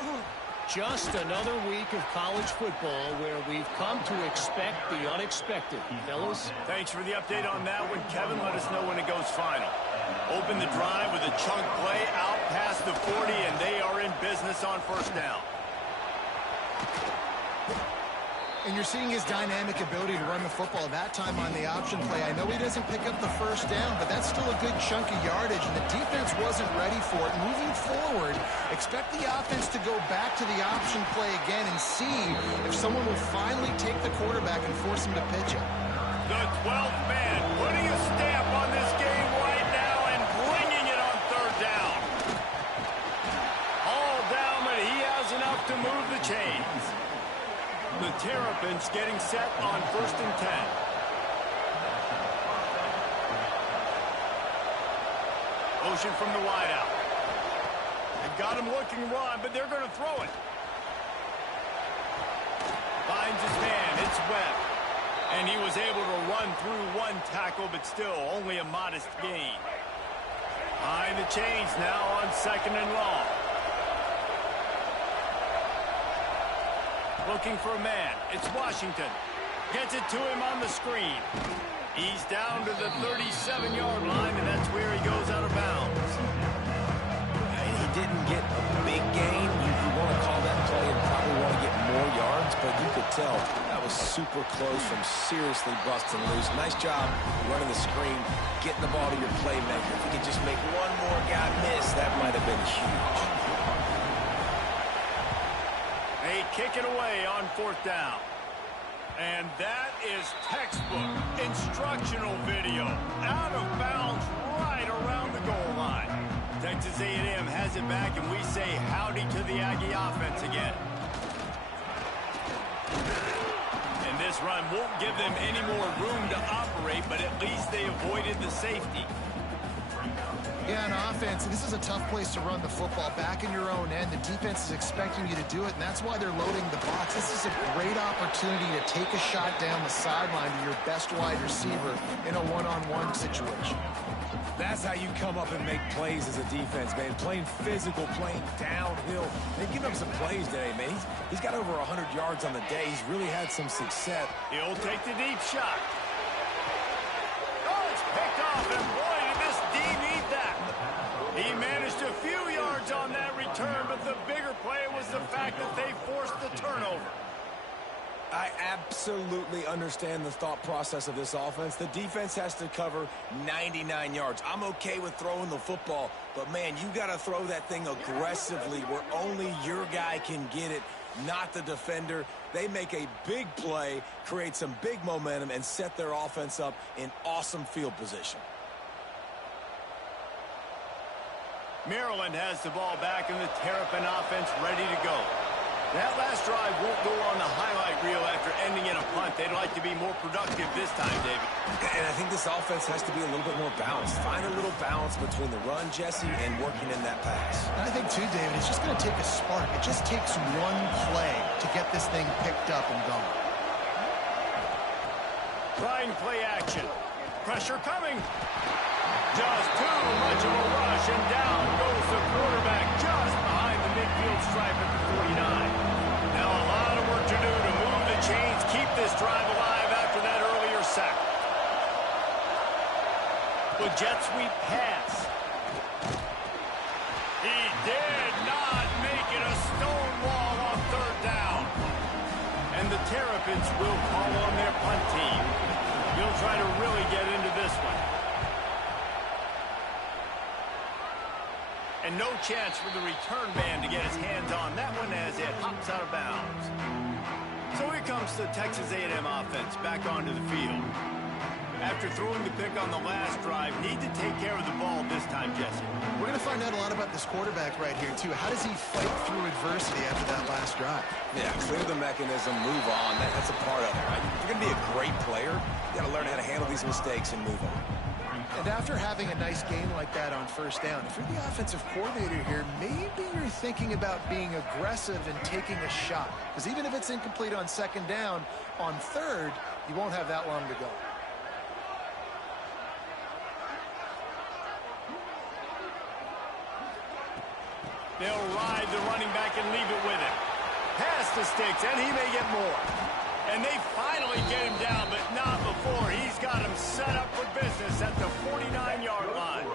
Just another week of college football where we've come to expect the unexpected. Fellas? Thanks for the update on that one, Kevin. Let us know when it goes final. Open the drive with a chunk play out past the 40, and they are in business on first down. And you're seeing his dynamic ability to run the football that time on the option play. I know he doesn't pick up the first down, but that's still a good chunk of yardage, and the defense wasn't ready for it. Moving forward, expect the offense to go back to the option play again and see if someone will finally take the quarterback and force him to pitch it. The 12th man putting a stamp on this game right now and bringing it on third down. All down, but he has enough to move the chains. The Terrapins getting set on 1st and 10. Motion from the wideout. They've got him looking run, but they're going to throw it. Finds his man. It's Webb. And he was able to run through one tackle, but still only a modest gain. Behind the chains now on 2nd and long. Looking for a man. It's Washington. Gets it to him on the screen. He's down to the 37-yard line, and that's where he goes out of bounds. And he didn't get a big gain. You want to call that play and probably want to get more yards, but you could tell that was super close from seriously busting loose. Nice job running the screen, getting the ball to your playmaker. If you could just make one more guy miss, that might have been huge. They kick it away on 4th down. And that is textbook instructional video. Out of bounds right around the goal line. Texas A&M has it back, and we say howdy to the Aggie offense again. And this run won't give them any more room to operate, but at least they avoided the safety. Yeah, on offense, this is a tough place to run the football. Back in your own end, the defense is expecting you to do it, and that's why they're loading the box. This is a great opportunity to take a shot down the sideline to your best wide receiver in a one-on-one situation. That's how you come up and make plays as a defense, man. Playing physical, playing downhill. They've given up some plays today, man. He's got over 100 yards on the day. He's really had some success. He'll take the deep shot. Oh, it's picked off, and boy, did this D need that. He managed a few yards on that return, but the bigger play was the fact that they forced the turnover. I absolutely understand the thought process of this offense. The defense has to cover 99 yards. I'm okay with throwing the football, but, man, you got to throw that thing aggressively where only your guy can get it, not the defender. They make a big play, create some big momentum, and set their offense up in awesome field position. Maryland has the ball back, and the Terrapin offense ready to go. That last drive won't go on the highlight reel after ending in a punt. They'd like to be more productive this time, David. And I think this offense has to be a little bit more balanced. Find a little balance between the run, Jesse, and working in that pass. And I think, too, David, it's just going to take a spark. It just takes one play to get this thing picked up and going. Trying play action. Pressure coming. Just too much of a rush, and down goes the quarterback just behind the midfield stripe at the 49. Now a lot of work to do to move the chains, keep this drive alive after that earlier sack. The jet sweep pass. He did not make it a stone wall on 3rd down. And the Terrapins will call on their punt team. He'll try to really get into this one. And no chance for the return man to get his hands on that one as it hops out of bounds. So here comes the Texas A&M offense back onto the field. After throwing the pick on the last drive, need to take care of the ball this time, Jesse. We're going to find out a lot about this quarterback right here, too. How does he fight through adversity after that last drive? Yeah, clear the mechanism, move on. That's a part of it, right? If you're going to be a great player, you got to learn how to handle these mistakes and move on. And after having a nice game like that on first down, if you're the offensive coordinator here, maybe you're thinking about being aggressive and taking a shot. Because even if it's incomplete on second down, on third, you won't have that long to go. They'll ride the running back and leave it with him. Pass the sticks, and he may get more. And they finally get him down, but not before. He's got him set up for business at the 49-yard line.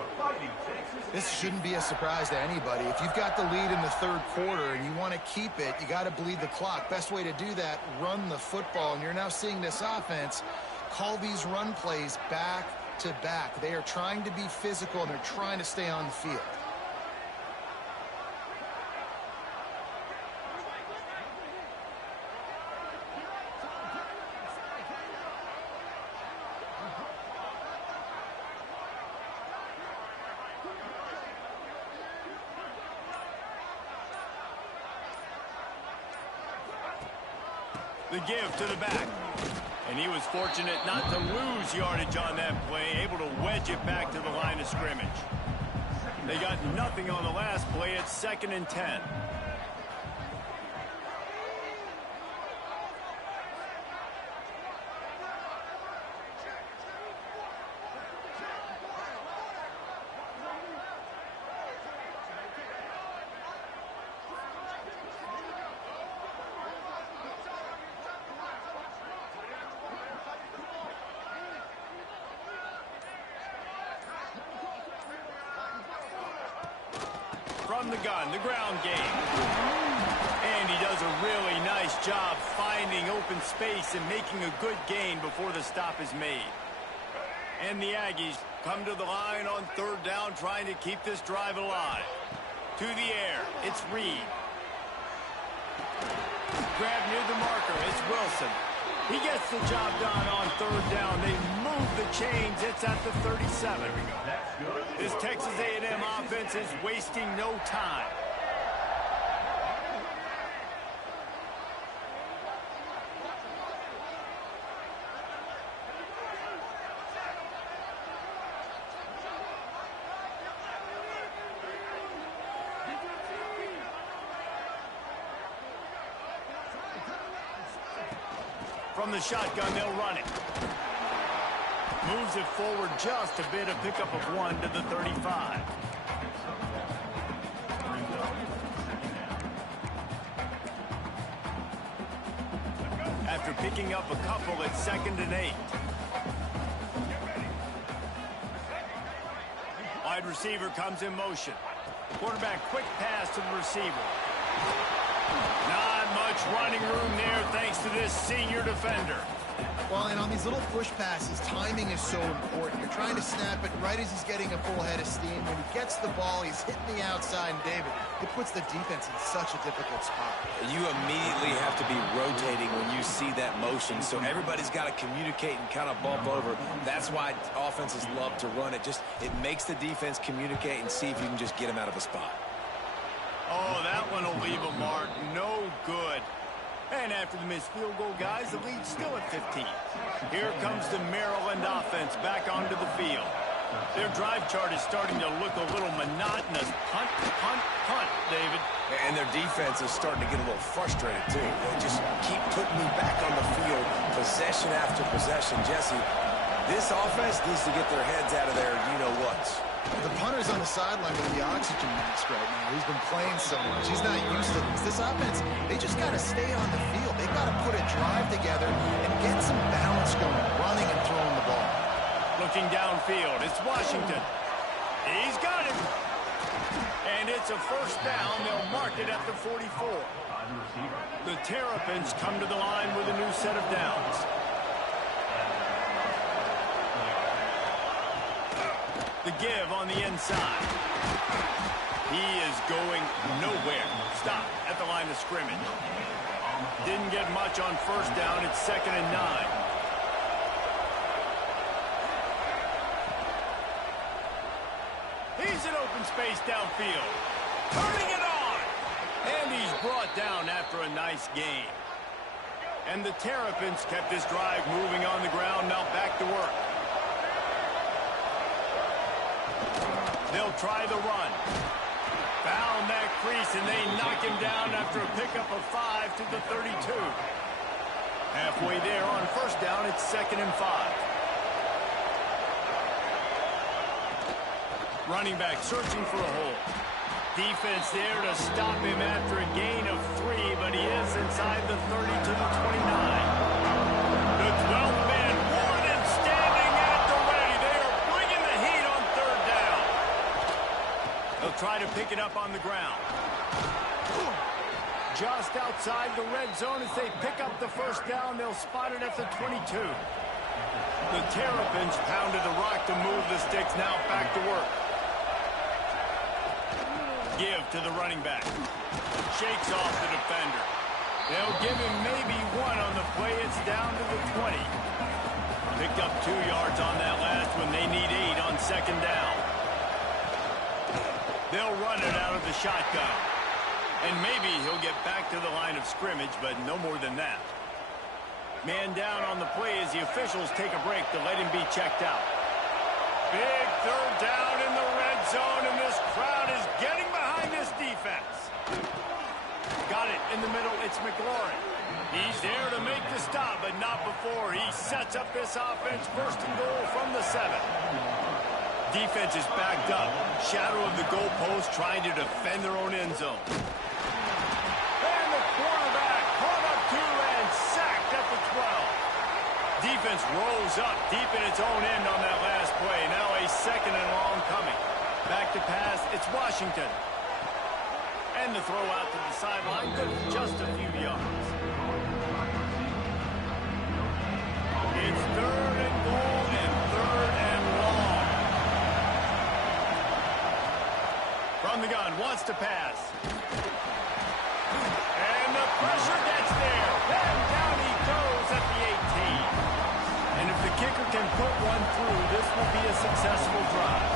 This shouldn't be a surprise to anybody. If you've got the lead in the third quarter and you want to keep it, you got to bleed the clock. Best way to do that, run the football. And you're now seeing this offense call these run plays back to back. They are trying to be physical, and they're trying to stay on the field. The give to the back. And he was fortunate not to lose yardage on that play, able to wedge it back to the line of scrimmage. They got nothing on the last play. It's 2nd and 10. From the gun, the ground game. And he does a really nice job finding open space and making a good gain before the stop is made. And the Aggies come to the line on third down, trying to keep this drive alive. To the air, it's Reed. Grab near the marker, it's Wilson. He gets the job done on third down. They move the chains. It's at the 37. This Texas A&M offense is wasting no time. From the shotgun, they'll run it. Moves it forward just a bit, a pickup of 1 to the 35. After picking up a couple, it's 2nd and 8. Wide receiver comes in motion. Quarterback quick pass to the receiver. Not much running room there thanks to this senior defender. Well, and on these little push passes, timing is so important. You're trying to snap it right as he's getting a full head of steam. When he gets the ball, he's hitting the outside, and David, it puts the defense in such a difficult spot. You immediately have to be rotating when you see that motion, so everybody's got to communicate and kind of bump over. That's why offenses love to run it. It makes the defense communicate and see if you can just get him out of a spot. Oh, that one will leave a mark. No good. And after the missed field goal, guys, the lead's still at 15. Here comes the Maryland offense back onto the field. Their drive chart is starting to look a little monotonous. Punt, punt, punt, David. And their defense is starting to get a little frustrated, too. They just keep putting me back on the field, possession after possession. Jesse, this offense needs to get their heads out of there, you-know-whats. The punter's on the sideline with the oxygen mask right now. He's been playing so much. He's not used to this. This offense, they just got to stay on the field. They've got to put a drive together and get some balance going, running and throwing the ball. Looking downfield, it's Washington. He's got it. And it's a first down. They'll mark it at the 44. The Terrapins come to the line with a new set of downs. The give on the inside. He is going nowhere. Stop at the line of scrimmage. Didn't get much on first down. It's 2nd and 9. He's in open space downfield. Turning it on. And he's brought down after a nice gain. And the Terrapins kept this drive moving on the ground. Now back to work. They'll try the run. Found that crease, and they knock him down after a pickup of 5 to the 32. Halfway there on first down, it's 2nd and 5. Running back searching for a hole. Defense there to stop him after a gain of 3, but he is inside the 30 to the 29. The 12th man, Warden, standing at the ready. They are bringing the heat on 3rd down. They'll try to pick it up on the ground. Just outside the red zone as they pick up the first down. They'll spot it at the 22. The Terrapins pounded the rock to move the sticks. Now back to work. Give to the running back. Shakes off the defender. They'll give him maybe 1 on the play. It's down to the 20. Picked up 2 yards on that last one. They need 8 on 2nd down. They'll run it out of the shotgun. And maybe he'll get back to the line of scrimmage, but no more than that. Man down on the play as the officials take a break to let him be checked out. Big 3rd down in the red zone, and this crowd is getting behind this defense. Got it in the middle. It's McLaurin. He's there to make the stop, but not before he sets up this offense. 1st and goal from the 7. Defense is backed up. Shadow of the goalpost trying to defend their own end zone. And the quarterback caught up 2 and sacked at the 12. Defense rolls up deep in its own end on that last play. Now a 2nd and long coming. Back to pass. It's Washington. And the throw out to the sideline. Good for just a few yards. It's 3rd and goal and 3rd and long. From the gun, wants to pass. And the pressure gets there. And down he goes at the 18. And if the kicker can put one through, this will be a successful drive.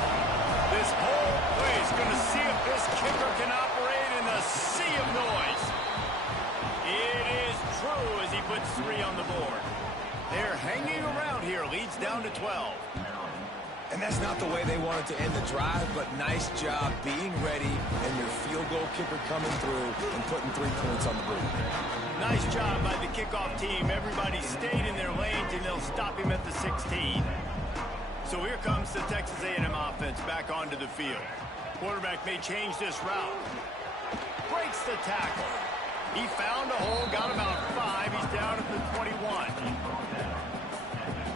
This whole play is going to see if this kicker can operate in a sea of noise. It is true as he puts 3 on the board. They're hanging around here. Leads down to 12. And that's not the way they wanted to end the drive, but nice job being ready and your field goal kicker coming through and putting 3 points on the board. Nice job by the kickoff team. Everybody stayed in their lanes, and they'll stop him at the 16. So here comes the Texas A&M offense back onto the field. Quarterback may change this route. Breaks the tackle. He found a hole, got about 5. He's down at the 21.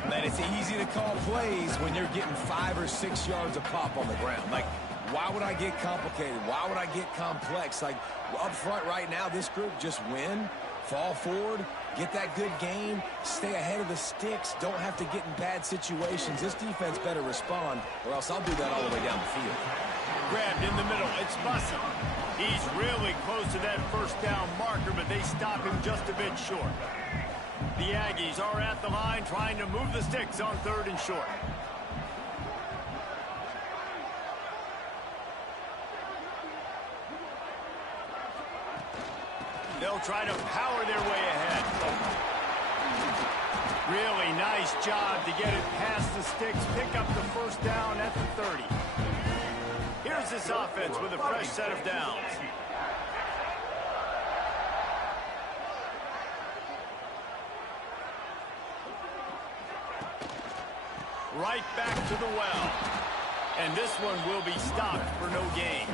Man, it's easy to call plays when you're getting 5 or 6 yards of pop on the ground. Like, why would I get complicated? Why would I get complex? Like, up front right now, this group just win, fall forward, get that good gain, stay ahead of the sticks, don't have to get in bad situations. This defense better respond, or else I'll do that all the way down the field. Grabbed in the middle. It's Bussey. He's really close to that first down marker, but they stop him just a bit short. The Aggies are at the line trying to move the sticks on 3rd and short. They'll try to power their way ahead. Really nice job to get it past the sticks, pick up the first down at the 30. Here's this offense with a fresh set of downs. Right back to the well. And this one will be stopped for no gain.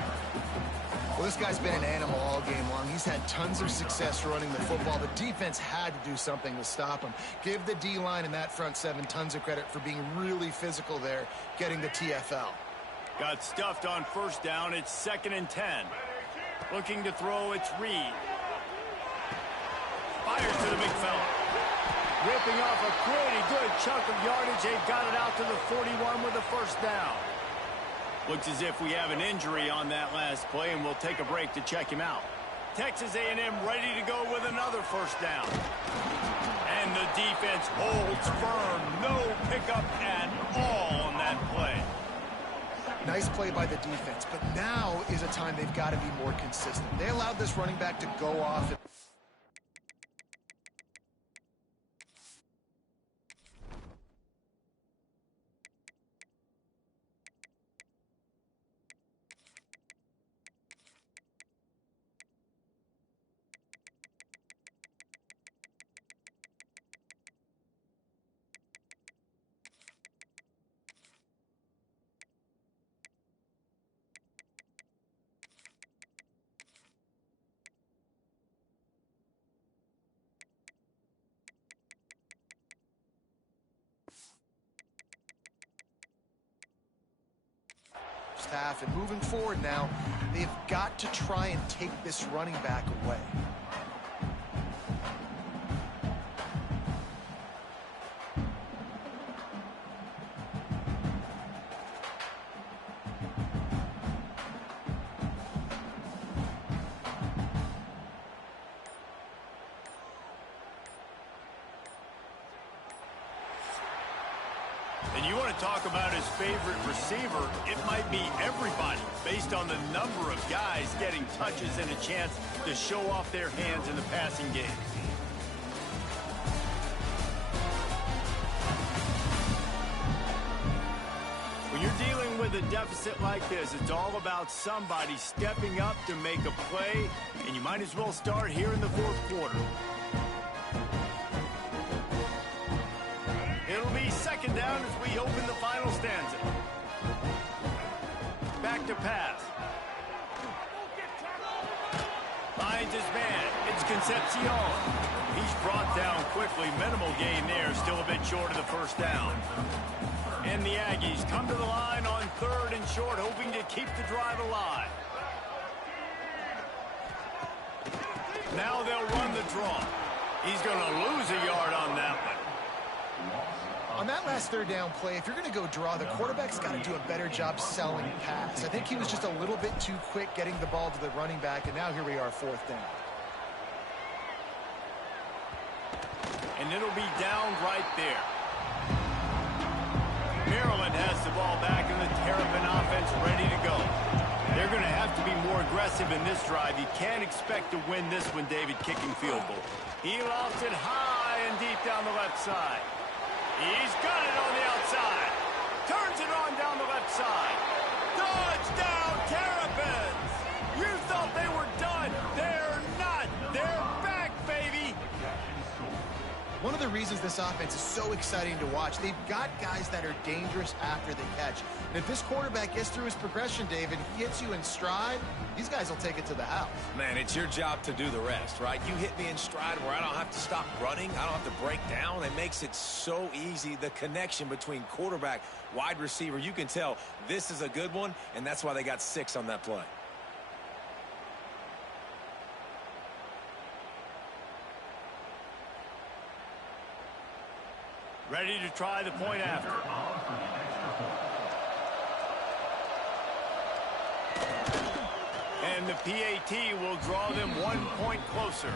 Well, this guy's been an animal all game long. He's had tons of success running the football. The defense had to do something to stop him. Give the D-line and that front 7 tons of credit for being really physical there, getting the TFL. Got stuffed on first down. It's 2nd and 10. Looking to throw, it's Reed. Fires to the big fella. Ripping off a pretty good chunk of yardage. They've got it out to the 41 with a first down. Looks as if we have an injury on that last play, and we'll take a break to check him out. Texas A&M ready to go with another first down. And the defense holds firm. No pickup at all on that play. Nice play by the defense, but now is a time they've got to be more consistent. They allowed this running back to go off. Half and moving forward now, they've got to try and take this running back away. And you want to talk about his favorite receiver, it might be everybody, based on the number of guys getting touches and a chance to show off their hands in the passing game. When you're dealing with a deficit like this, it's all about somebody stepping up to make a play, and you might as well start here in the fourth quarter. It'll be second down as we open the final stanza. Back to pass. Finds his man. It's Concepcion. He's brought down quickly. Minimal gain there. Still a bit short of the first down. And the Aggies come to the line on third and short, hoping to keep the drive alive. Now they'll run the draw. He's going to lose a yard on that one. On that last third down play, if you're going to go draw, the quarterback's got to do a better job selling pass. I think he was just a little bit too quick getting the ball to the running back, and now here we are, fourth down. And it'll be down right there. Maryland has the ball back, and the Terrapin offense ready to go. They're going to have to be more aggressive in this drive. You can't expect to win this one, David, kicking field goal. He lofts it high and deep down the left side. He's got it on the outside. Turns it on down the left side. Touchdown, Terrapins! You thought they were done. They're not. They're back, baby. One of the reasons this offense is so exciting to watch, they've got guys that are dangerous after the catch. And if this quarterback gets through his progression, David, he hits you in stride, these guys will take it to the house. Man, it's your job to do the rest, right? You hit me in stride where I don't have to stop running. I don't have to break down. It makes it so easy. The connection between quarterback, wide receiver, you can tell this is a good one, and that's why they got 6 on that play. Ready to try the point after. And the PAT will draw them 1 point closer.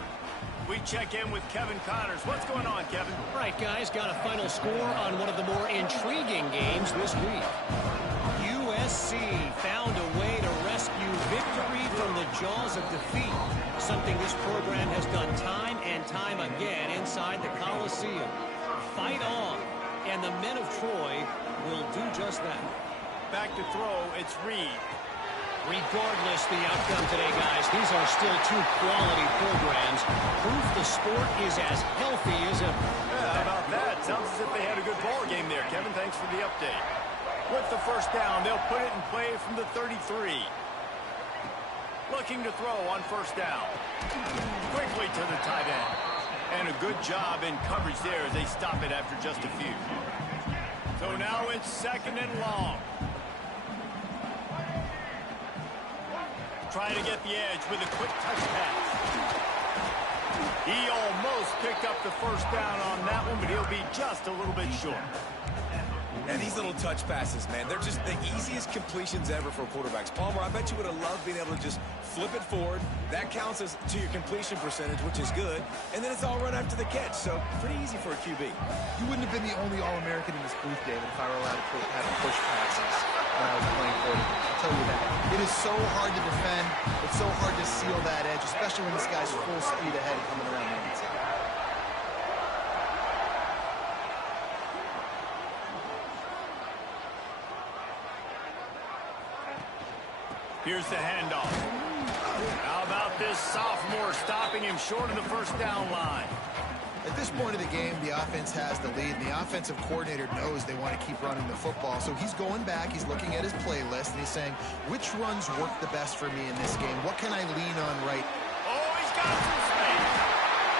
We check in with Kevin Connors. What's going on, Kevin? All right, guys, got a final score on one of the more intriguing games this week. USC found a way to rescue victory from the jaws of defeat, something this program has done time and time again inside the Coliseum. Fight on, and the men of Troy will do just that. Back to throw, it's Reed. Regardless the outcome today, guys, these are still 2 quality programs. Proof the sport is as healthy as ever. Yeah, how about that? Sounds as if they had a good ball game there, Kevin. Thanks for the update. With the first down, they'll put it in play from the 33. Looking to throw on first down. Quickly to the tight end. And a good job in coverage there as they stop it after just a few. So now it's second and long. Try to get the edge with a quick touch pass. He almost picked up the first down on that one, but he'll be just a little bit short. And these little touch passes, man, they're just the easiest completions ever for quarterbacks. Palmer, I bet you would have loved being able to just flip it forward. That counts as to your completion percentage, which is good. And then it's all run after the catch, so pretty easy for a QB. You wouldn't have been the only All-American in this booth, David, if I were allowed to have push passes when I was playing quarterback. I'll tell you that. It is so hard to defend. It's so hard to seal that edge, especially when this guy's full speed ahead coming around the inside. Here's the handoff. How about this sophomore stopping him short of the first down line? At this point of the game, the offense has the lead, and the offensive coordinator knows they want to keep running the football. So he's going back, he's looking at his playlist, and he's saying, which runs work the best for me in this game? What can I lean on right? Oh, he's got some space.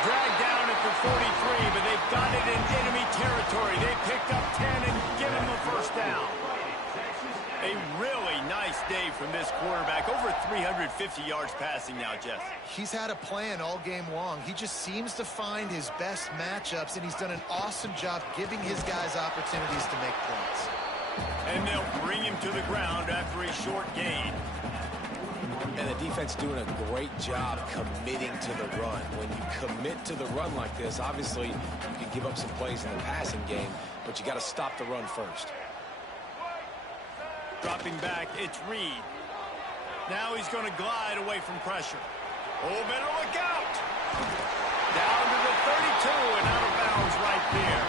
Dragged down at the 43, but they've got it in enemy territory. They picked up 10 and given him the first down. A really nice day from this quarterback. Over 350 yards passing now, Jeff. He's had a plan all game long. He just seems to find his best matchups, and he's done an awesome job giving his guys opportunities to make plays. And they'll bring him to the ground after a short gain. And the defense doing a great job committing to the run. When you commit to the run like this, obviously you can give up some plays in the passing game, but you got to stop the run first. Dropping back, it's Reed. Now he's going to glide away from pressure. Oh, better look out! Down to the 32 and out of bounds right there.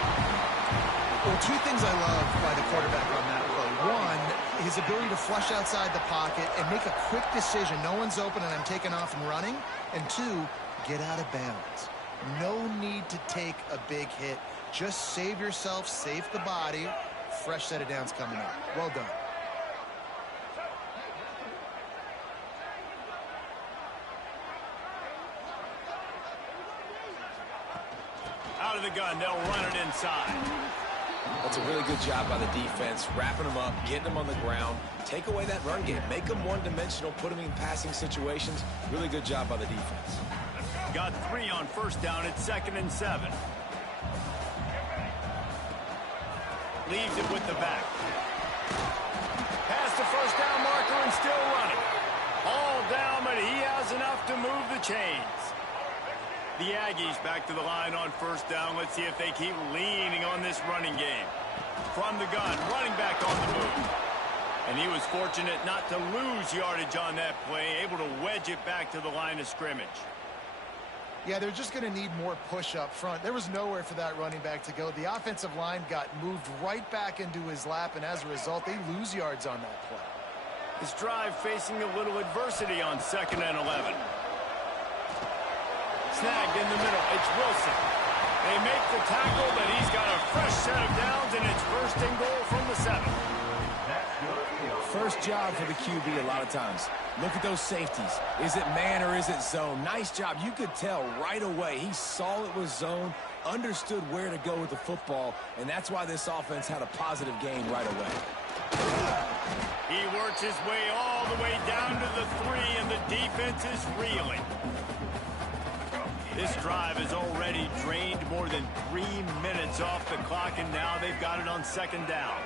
Well, two things I love by the quarterback on that play. One, his ability to flush outside the pocket and make a quick decision. No one's open and I'm taking off and running. And two, get out of bounds. No need to take a big hit. Just save yourself, save the body. Fresh set of downs coming up. Well done. Out of the gun, they'll run it inside. That's a really good job by the defense, wrapping them up, getting them on the ground. Take away that run game. Make them one-dimensional, put them in passing situations. Really good job by the defense. Got 3 on first down at 2nd and 7. Leaves it with the back. Past the first down marker and still running. All down, but he has enough to move the chains. The Aggies back to the line on first down. Let's see if they keep leaning on this running game. From the gun, running back on the move. And he was fortunate not to lose yardage on that play, able to wedge it back to the line of scrimmage. Yeah, they're just going to need more push up front. There was nowhere for that running back to go. The offensive line got moved right back into his lap, and as a result, they lose yards on that play. This drive facing a little adversity on 2nd and 11. Snagged in the middle. It's Wilson. They make the tackle, but he's got a fresh set of downs, and it's 1st and goal from the 7. First job for the QB a lot of times. Look at those safeties. Is it man or is it zone? Nice job. You could tell right away. He saw it was zone, understood where to go with the football, and that's why this offense had a positive gain right away. He works his way all the way down to the 3, and the defense is reeling. This drive has already drained more than 3 minutes off the clock, and now they've got it on 2nd down.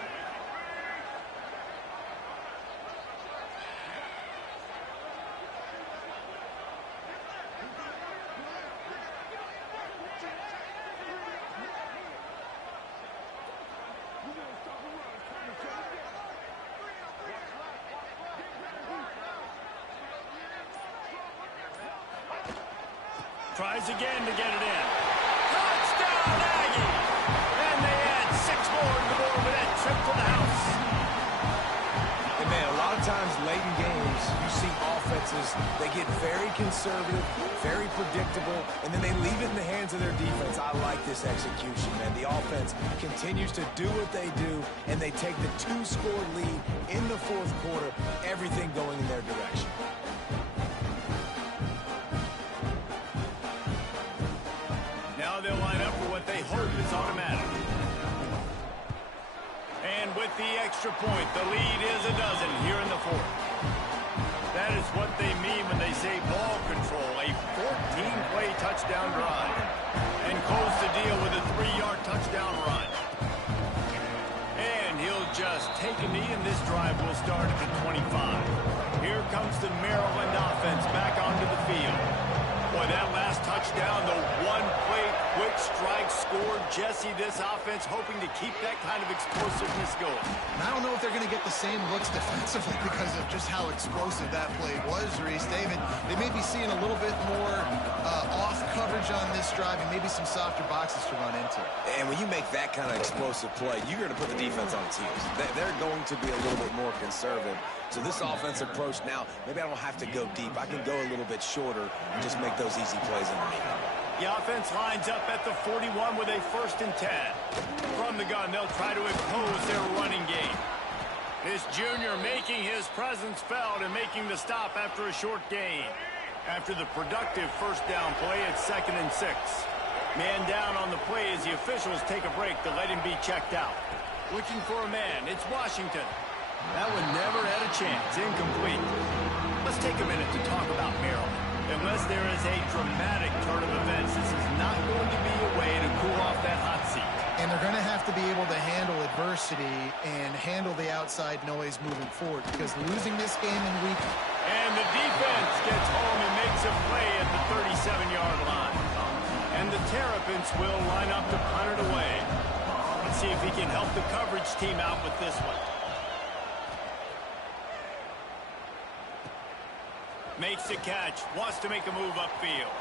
Tries again to get it in. Touchdown, Aggies! And they add 6 more to the board with that trip to the house. And man, a lot of times late in games, you see offenses, they get very conservative, very predictable, and then they leave it in the hands of their defense. I like this execution, man. The offense continues to do what they do, and they take the 2-score lead in the 4th quarter, everything going in their direction. Now they'll line up for what they hope is automatic. And with the extra point, the lead is a dozen here in the 4th. That is what they mean when they say ball control. A 14-play touchdown drive. And close the deal with a 3-yard touchdown run. And he'll just take a knee, and this drive will start at the 25. Here comes the Maryland offense back onto the field. Boy, that last touchdown, the one-play quick strike scored. Jesse, this offense hoping to keep that kind of explosiveness going. And I don't know if they're going to get the same looks defensively because of just how explosive that play was, Reese. David, they may be seeing a little bit more off coverage on this drive and maybe some softer boxes to run into. And when you make that kind of explosive play, you're going to put the defense on its heels. They're going to be a little bit more conservative. So this offensive approach now, maybe I don't have to go deep. I can go a little bit shorter and just make those easy plays underneath. The offense lines up at the 41 with a 1st and 10. From the gun, they'll try to impose their running game. This junior making his presence felt and making the stop after a short gain. After the productive 1st down play, it's 2nd and 6. Man down on the play as the officials take a break to let him be checked out. Looking for a man, it's Washington. That one never had a chance. Incomplete. Let's take a minute to talk about Maryland. Unless there is a dramatic turn of events, this is not going to be a way to cool off that hot seat. And they're going to have to be able to handle adversity and handle the outside noise moving forward because losing this game in week... And the defense gets home and makes a play at the 37-yard line. And the Terrapins will line up to punt it away. Let's see if he can help the coverage team out with this one. Makes the catch, wants to make a move upfield.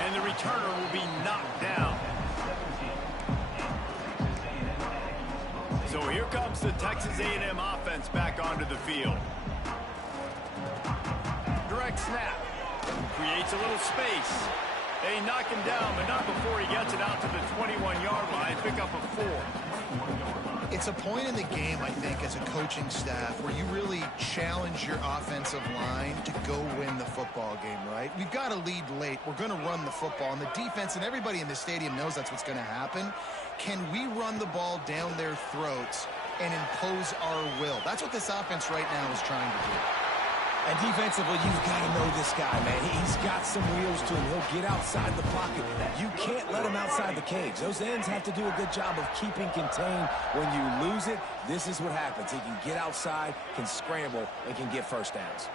And the returner will be knocked down. So here comes the Texas A&M offense back onto the field. Direct snap. Creates a little space. They knock him down, but not before he gets it out to the 21-yard line. Pick up a 4. It's a point in the game, I think, as a coaching staff where you really challenge your offensive line to go win the football game, right? We've got to lead late. We're going to run the football. And the defense and everybody in the stadium knows that's what's going to happen. Can we run the ball down their throats and impose our will? That's what this offense right now is trying to do. And defensively, you've got to know this guy, man. He's got some wheels to him. He'll get outside the pocket. You can't let him outside the cage. Those ends have to do a good job of keeping contained. When you lose it, this is what happens. He can get outside, can scramble, and can get 1st downs.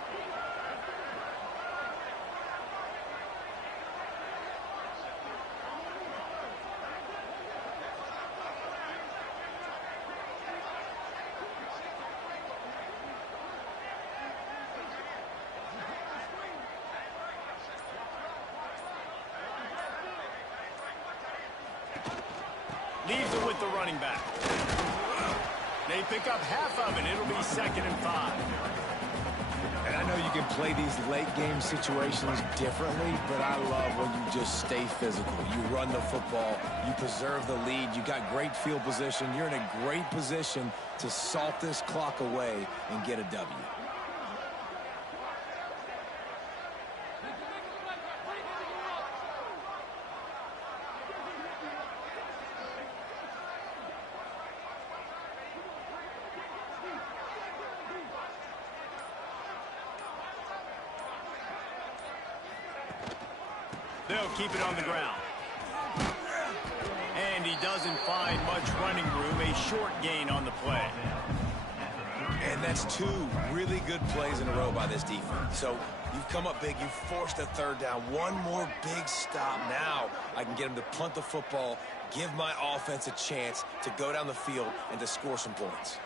Leaves it with the running back. They pick up half of it. It'll be 2nd and 5. And I know you can play these late game situations differently, but I love when you just stay physical. You run the football, you preserve the lead, you got great field position. You're in a great position to salt this clock away and get a W. They'll keep it on the ground. And he doesn't find much running room. A short gain on the play. And that's 2 really good plays in a row by this defense. So you've come up big. You've forced a 3rd down. One more big stop. Now I can get him to punt the football, give my offense a chance to go down the field and to score some points.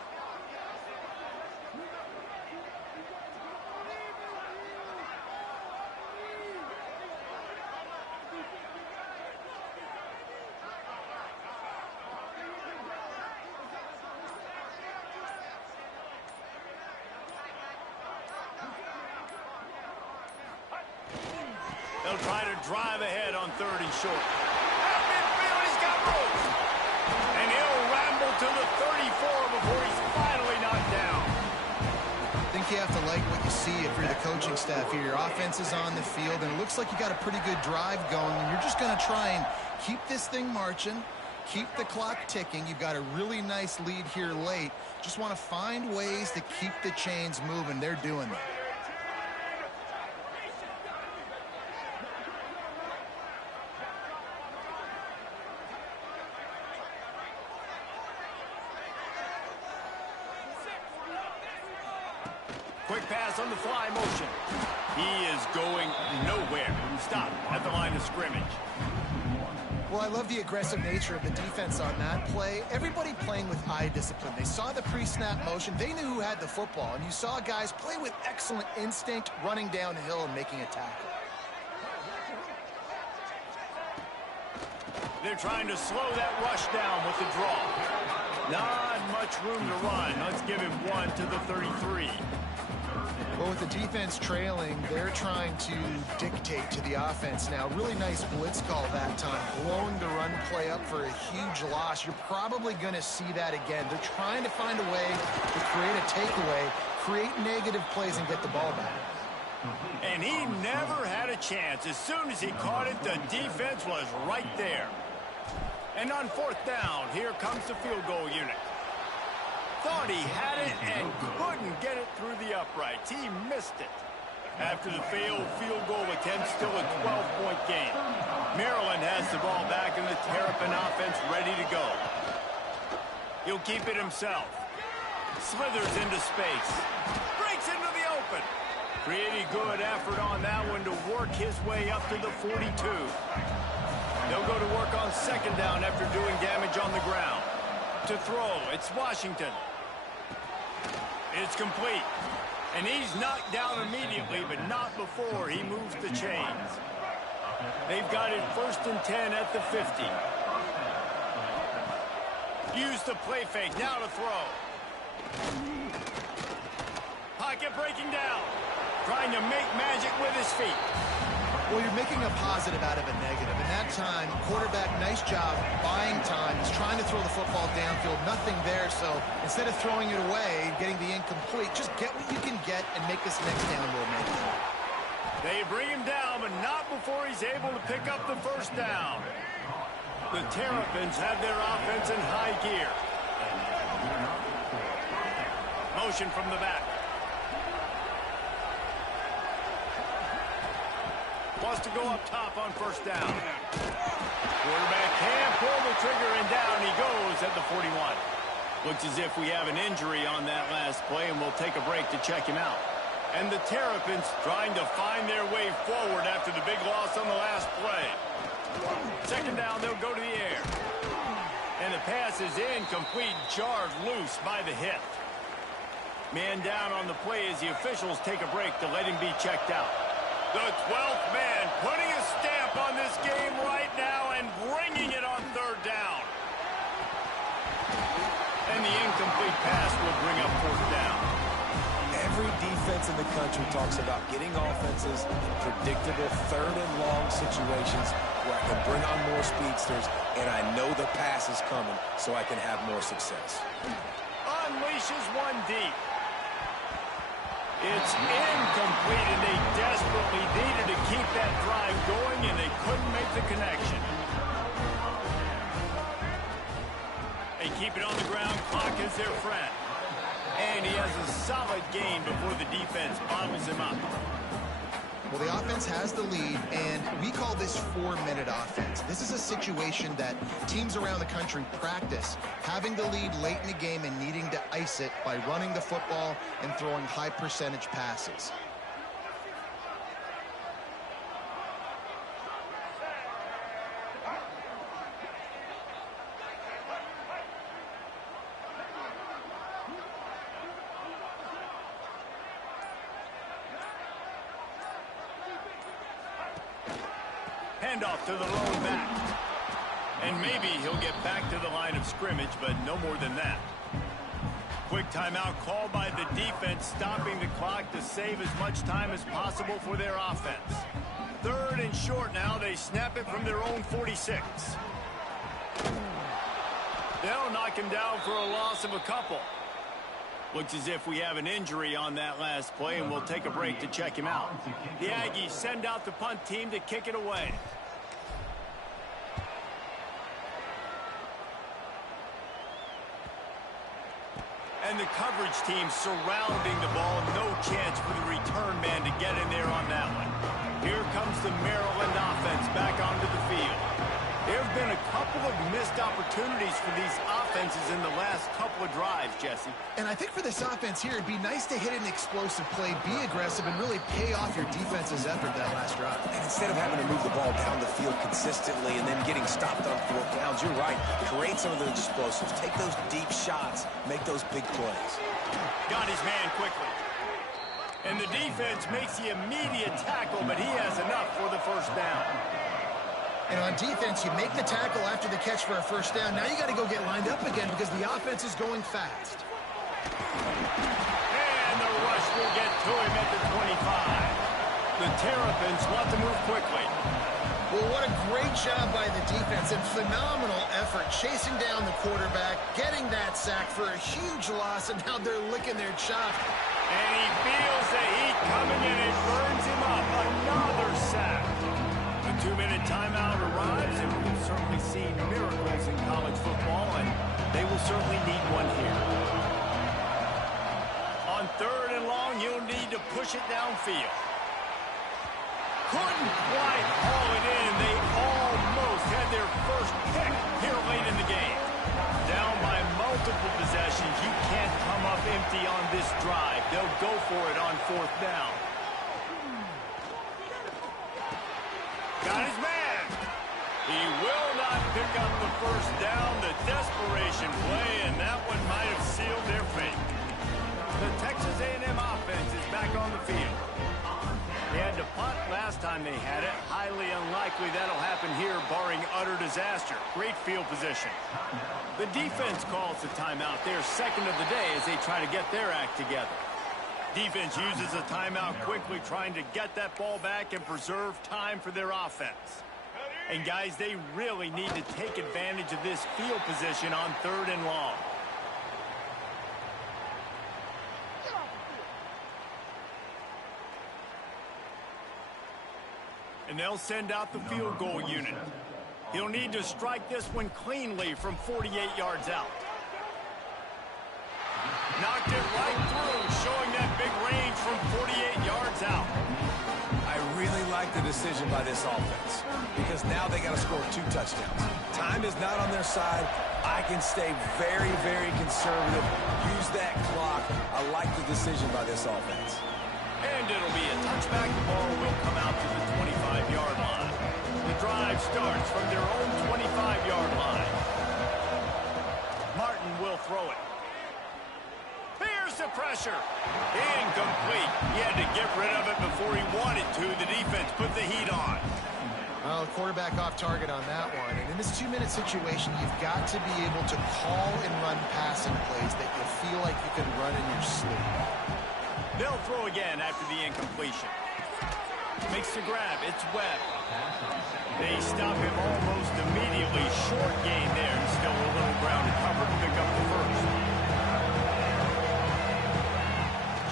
They'll try to drive ahead on 3rd and short. Out midfield, he's got room. And he'll ramble to the 34 before he's finally knocked down. I think you have to like what you see if you're the coaching staff here. Your offense is on the field, and it looks like you got a pretty good drive going, and you're just going to try and keep this thing marching, keep the clock ticking. You've got a really nice lead here late. Just want to find ways to keep the chains moving. They're doing that. Quick pass on the fly motion. He is going nowhere. Stop at the line of scrimmage. Well, I love the aggressive nature of the defense on that play. Everybody playing with eye discipline. They saw the pre-snap motion. They knew who had the football. And you saw guys play with excellent instinct, running downhill and making a tackle. They're trying to slow that rush down with the draw. Not much room to run. Let's give him one to the 33. Well, with the defense trailing, they're trying to dictate to the offense now. Really nice blitz call that time. Blowing the run play up for a huge loss. You're probably going to see that again. They're trying to find a way to create a takeaway, create negative plays, and get the ball back. And he never had a chance. As soon as he caught it, the defense was right there. And on fourth down, here comes the field goal unit. Thought he had it and couldn't get it through the uprights. He missed it. After the failed field goal attempt, still a 12-point game. Maryland has the ball back and the Terrapin offense ready to go. He'll keep it himself. Slithers into space. Breaks into the open. Pretty good effort on that one to work his way up to the 42. They'll go to work on second down after doing damage on the ground. To throw, it's Washington. It's complete. And he's knocked down immediately, but not before he moves the chains. They've got it 1st and 10 at the 50. Use the play fake, now to throw. Pocket breaking down. Trying to make magic with his feet. Well, you're making a positive out of a negative. And that time, quarterback, nice job, buying time. He's trying to throw the football downfield. Nothing there, so instead of throwing it away, getting the incomplete, just get what you can get and make this next down a little maybe. They bring him down, but not before he's able to pick up the first down. The Terrapins have their offense in high gear. Motion from the back. Wants to go up top on first down. Quarterback can't pull the trigger, and down he goes at the 41. Looks as if we have an injury on that last play, and we'll take a break to check him out. And the Terrapins trying to find their way forward after the big loss on the last play. Second down, they'll go to the air. And the pass is incomplete, jarred loose by the hit. Man down on the play as the officials take a break to let him be checked out. The 12th man putting a stamp on this game right now and bringing it on third down. And the incomplete pass will bring up fourth down. Every defense in the country talks about getting offenses in predictable third and long situations where I can bring on more speedsters and I know the pass is coming so I can have more success. Unleashes one deep. It's incomplete, and they desperately needed to keep that drive going, and they couldn't make the connection. They keep it on the ground. Clock is their friend. And he has a solid gain before the defense bottles him up. Well, the offense has the lead, and we call this 4-minute offense. This is a situation that teams around the country practice, having the lead late in the game and needing to ice it by running the football and throwing high-percentage passes. Handoff to the lone back. And maybe he'll get back to the line of scrimmage, but no more than that. Quick timeout called by the defense, stopping the clock to save as much time as possible for their offense. Third and short now. They snap it from their own 46. They'll knock him down for a loss of a couple. Looks as if we have an injury on that last play, and we'll take a break to check him out. The Aggies send out the punt team to kick it away. And the coverage team surrounding the ball. No chance for the return man to get in there on that one. Here comes the Maryland offense back onto the field. There have been a couple of missed opportunities for these offenses in the last couple of drives, Jesse. And I think for this offense here, it'd be nice to hit an explosive play, be aggressive, and really pay off your defense's effort that last drive. And instead of having to move the ball down the field consistently and then getting stopped on 4th downs, you're right. Create some of those explosives. Take those deep shots. Make those big plays. Got his man quickly. And the defense makes the immediate tackle, but he has enough for the first down. And on defense, you make the tackle after the catch for a first down. Now you got to go get lined up again because the offense is going fast. And the rush will get to him at the 25. The Terrapins want to move quickly. Well, what a great job by the defense and phenomenal effort chasing down the quarterback, getting that sack for a huge loss, and now they're licking their chops. And he feels the heat coming and it burns him up. Another sack. The 2-minute timeout arrives, and we've certainly seen miracles in college football, and they will certainly need one here. On 3rd and long, you'll need to push it downfield. Couldn't quite haul it in. They almost had their first pick here late in the game. Down by multiple possessions, you can't come up empty on this drive. They'll go for it on 4th down. Got his man. He will not pick up the first down. The desperation play, and that one might have sealed their fate. The Texas A&M offense is back on the field. They had to punt last time they had it. Highly unlikely that'll happen here, barring utter disaster. Great field position. The defense calls the timeout. Their second of the day as they try to get their act together. Defense uses a timeout quickly, trying to get that ball back and preserve time for their offense. And guys, they really need to take advantage of this field position on 3rd and long. And they'll send out the field goal unit. He'll need to strike this one cleanly from 48 yards out. Knocked it right through, showing that big range from 48 yards out. I really like the decision by this offense because now they got to score 2 touchdowns. Time is not on their side. I can stay very, very conservative. Use that clock. I like the decision by this offense. And it'll be a touchback. The ball will come out to the 25-yard line. The drive starts from their own 25-yard line. Martin will throw it. Here's the pressure. Incomplete. He had to get rid of it before he wanted to. The defense put the heat on. Well, quarterback off target on that one. And in this 2-minute situation, you've got to be able to call and run passing plays that you feel like you can run in your sleep. They'll throw again after the incompletion. Makes the grab. It's Webb. They stop him almost immediately. Short gain there. And still a little ground to cover to pick up the first.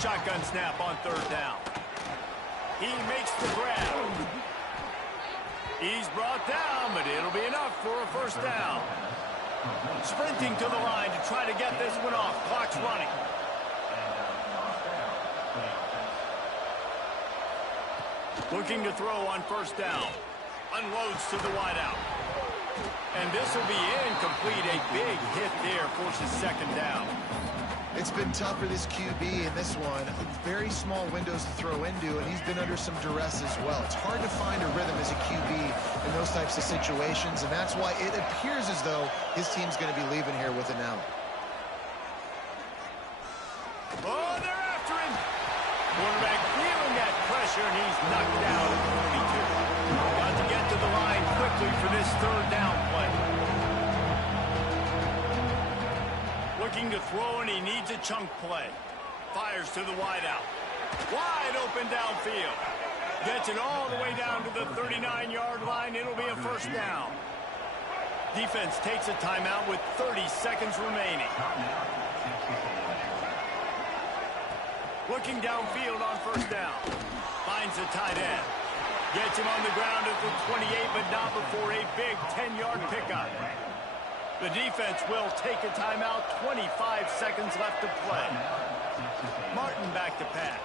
Shotgun snap on 3rd down. He makes the grab. He's brought down, but it'll be enough for a first down. Sprinting to the line to try to get this one off. Clock's running. Looking to throw on 1st down. Unloads to the wideout. And this will be incomplete. A big hit there forces 2nd down. It's been tough for this QB in this one. Very small windows to throw into, and he's been under some duress as well. It's hard to find a rhythm as a QB in those types of situations, and that's why it appears as though his team's going to be leaving here with an out. Oh, they're after him. Quarterback feeling that pressure, and he's knocked down at the 22. Got to get to the line quickly for this 3rd down play. Looking to throw, and he needs a chunk play. Fires to the wideout. Wide open downfield. Gets it all the way down to the 39-yard line. It'll be a first down. Defense takes a timeout with 30 seconds remaining. Looking downfield on 1st down. Finds the tight end. Gets him on the ground at the 28, but not before a big 10-yard pickup. The defense will take a timeout. 25 seconds left to play. Martin back to pass.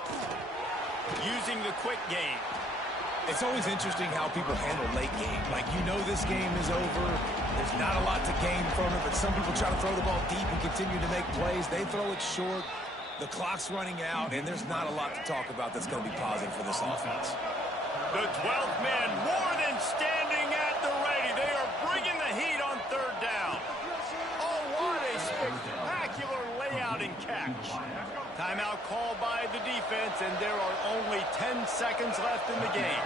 Using the quick game. It's always interesting how people handle late game. Like, you know this game is over. There's not a lot to gain from it, but some people try to throw the ball deep and continue to make plays. They throw it short. The clock's running out, and there's not a lot to talk about that's going to be positive for this offense. The 12th man more than standing at the ready. They are bringing the heat on third down. Oh, what a spectacular layout and catch. Timeout called by the defense, and there are only 10 seconds left in the game.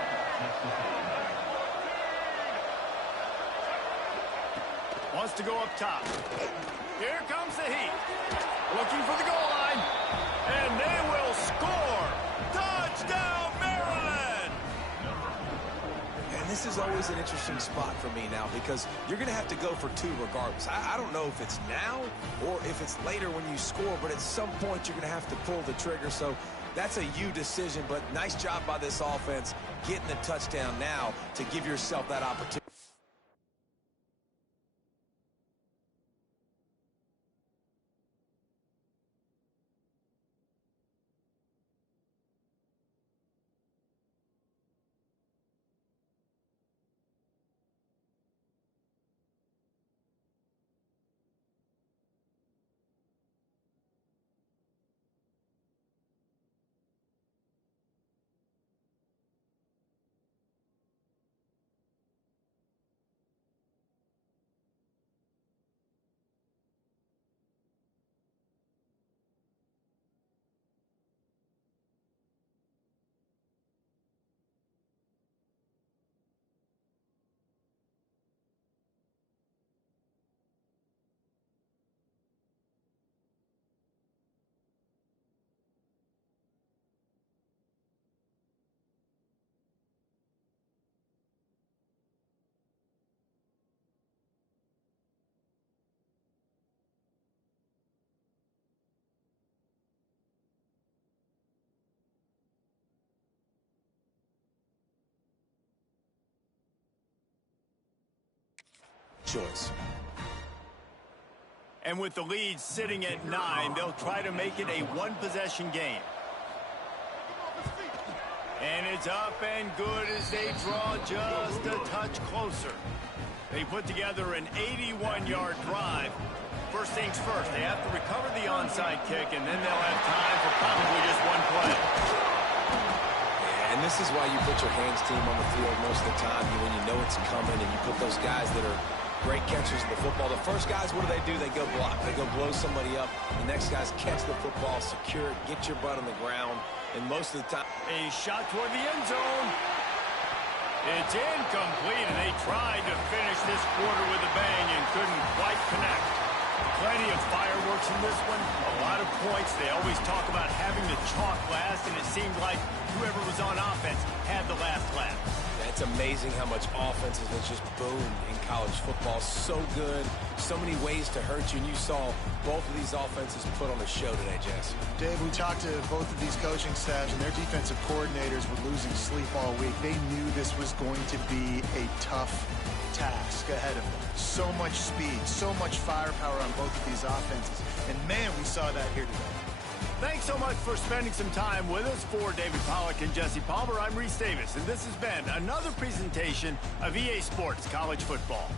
Wants to go up top. Here comes the heat. Looking for the goal line. And they will score. Touchdown, Maryland! And this is always an interesting spot for me now because you're going to have to go for two regardless. I don't know if it's now or if it's later when you score, but at some point you're going to have to pull the trigger. So that's a you decision, but nice job by this offense getting the touchdown now to give yourself that opportunity. Choice. And with the lead sitting at 9, they'll try to make it a one-possession game. And it's up and good as they draw just a touch closer. They put together an 81-yard drive. First things first, they have to recover the onside kick, and then they'll have time for probably just one play. And this is why you put your hands team on the field most of the time when you know it's coming, and you put those guys that are great catchers of the football. The first guys, what do? They go block. They go blow somebody up. The next guys catch the football, secure it, get your butt on the ground, and most of the time. A shot toward the end zone. It's incomplete, and they tried to finish this quarter with a bang and couldn't quite connect. Plenty of fireworks in this one. A lot of points. They always talk about having the chalk last, and it seemed like whoever was on offense had the last laugh. It's amazing how much offense has just boomed in college football. So good. So many ways to hurt you. And you saw both of these offenses put on a show today, Jess. Dave, we talked to both of these coaching staffs, and their defensive coordinators were losing sleep all week. They knew this was going to be a tough task ahead of them. So much speed, so much firepower on both of these offenses. And, man, we saw that here today. Thanks so much for spending some time with us. For David Pollack and Jesse Palmer, I'm Reese Davis, and this has been another presentation of EA Sports College Football.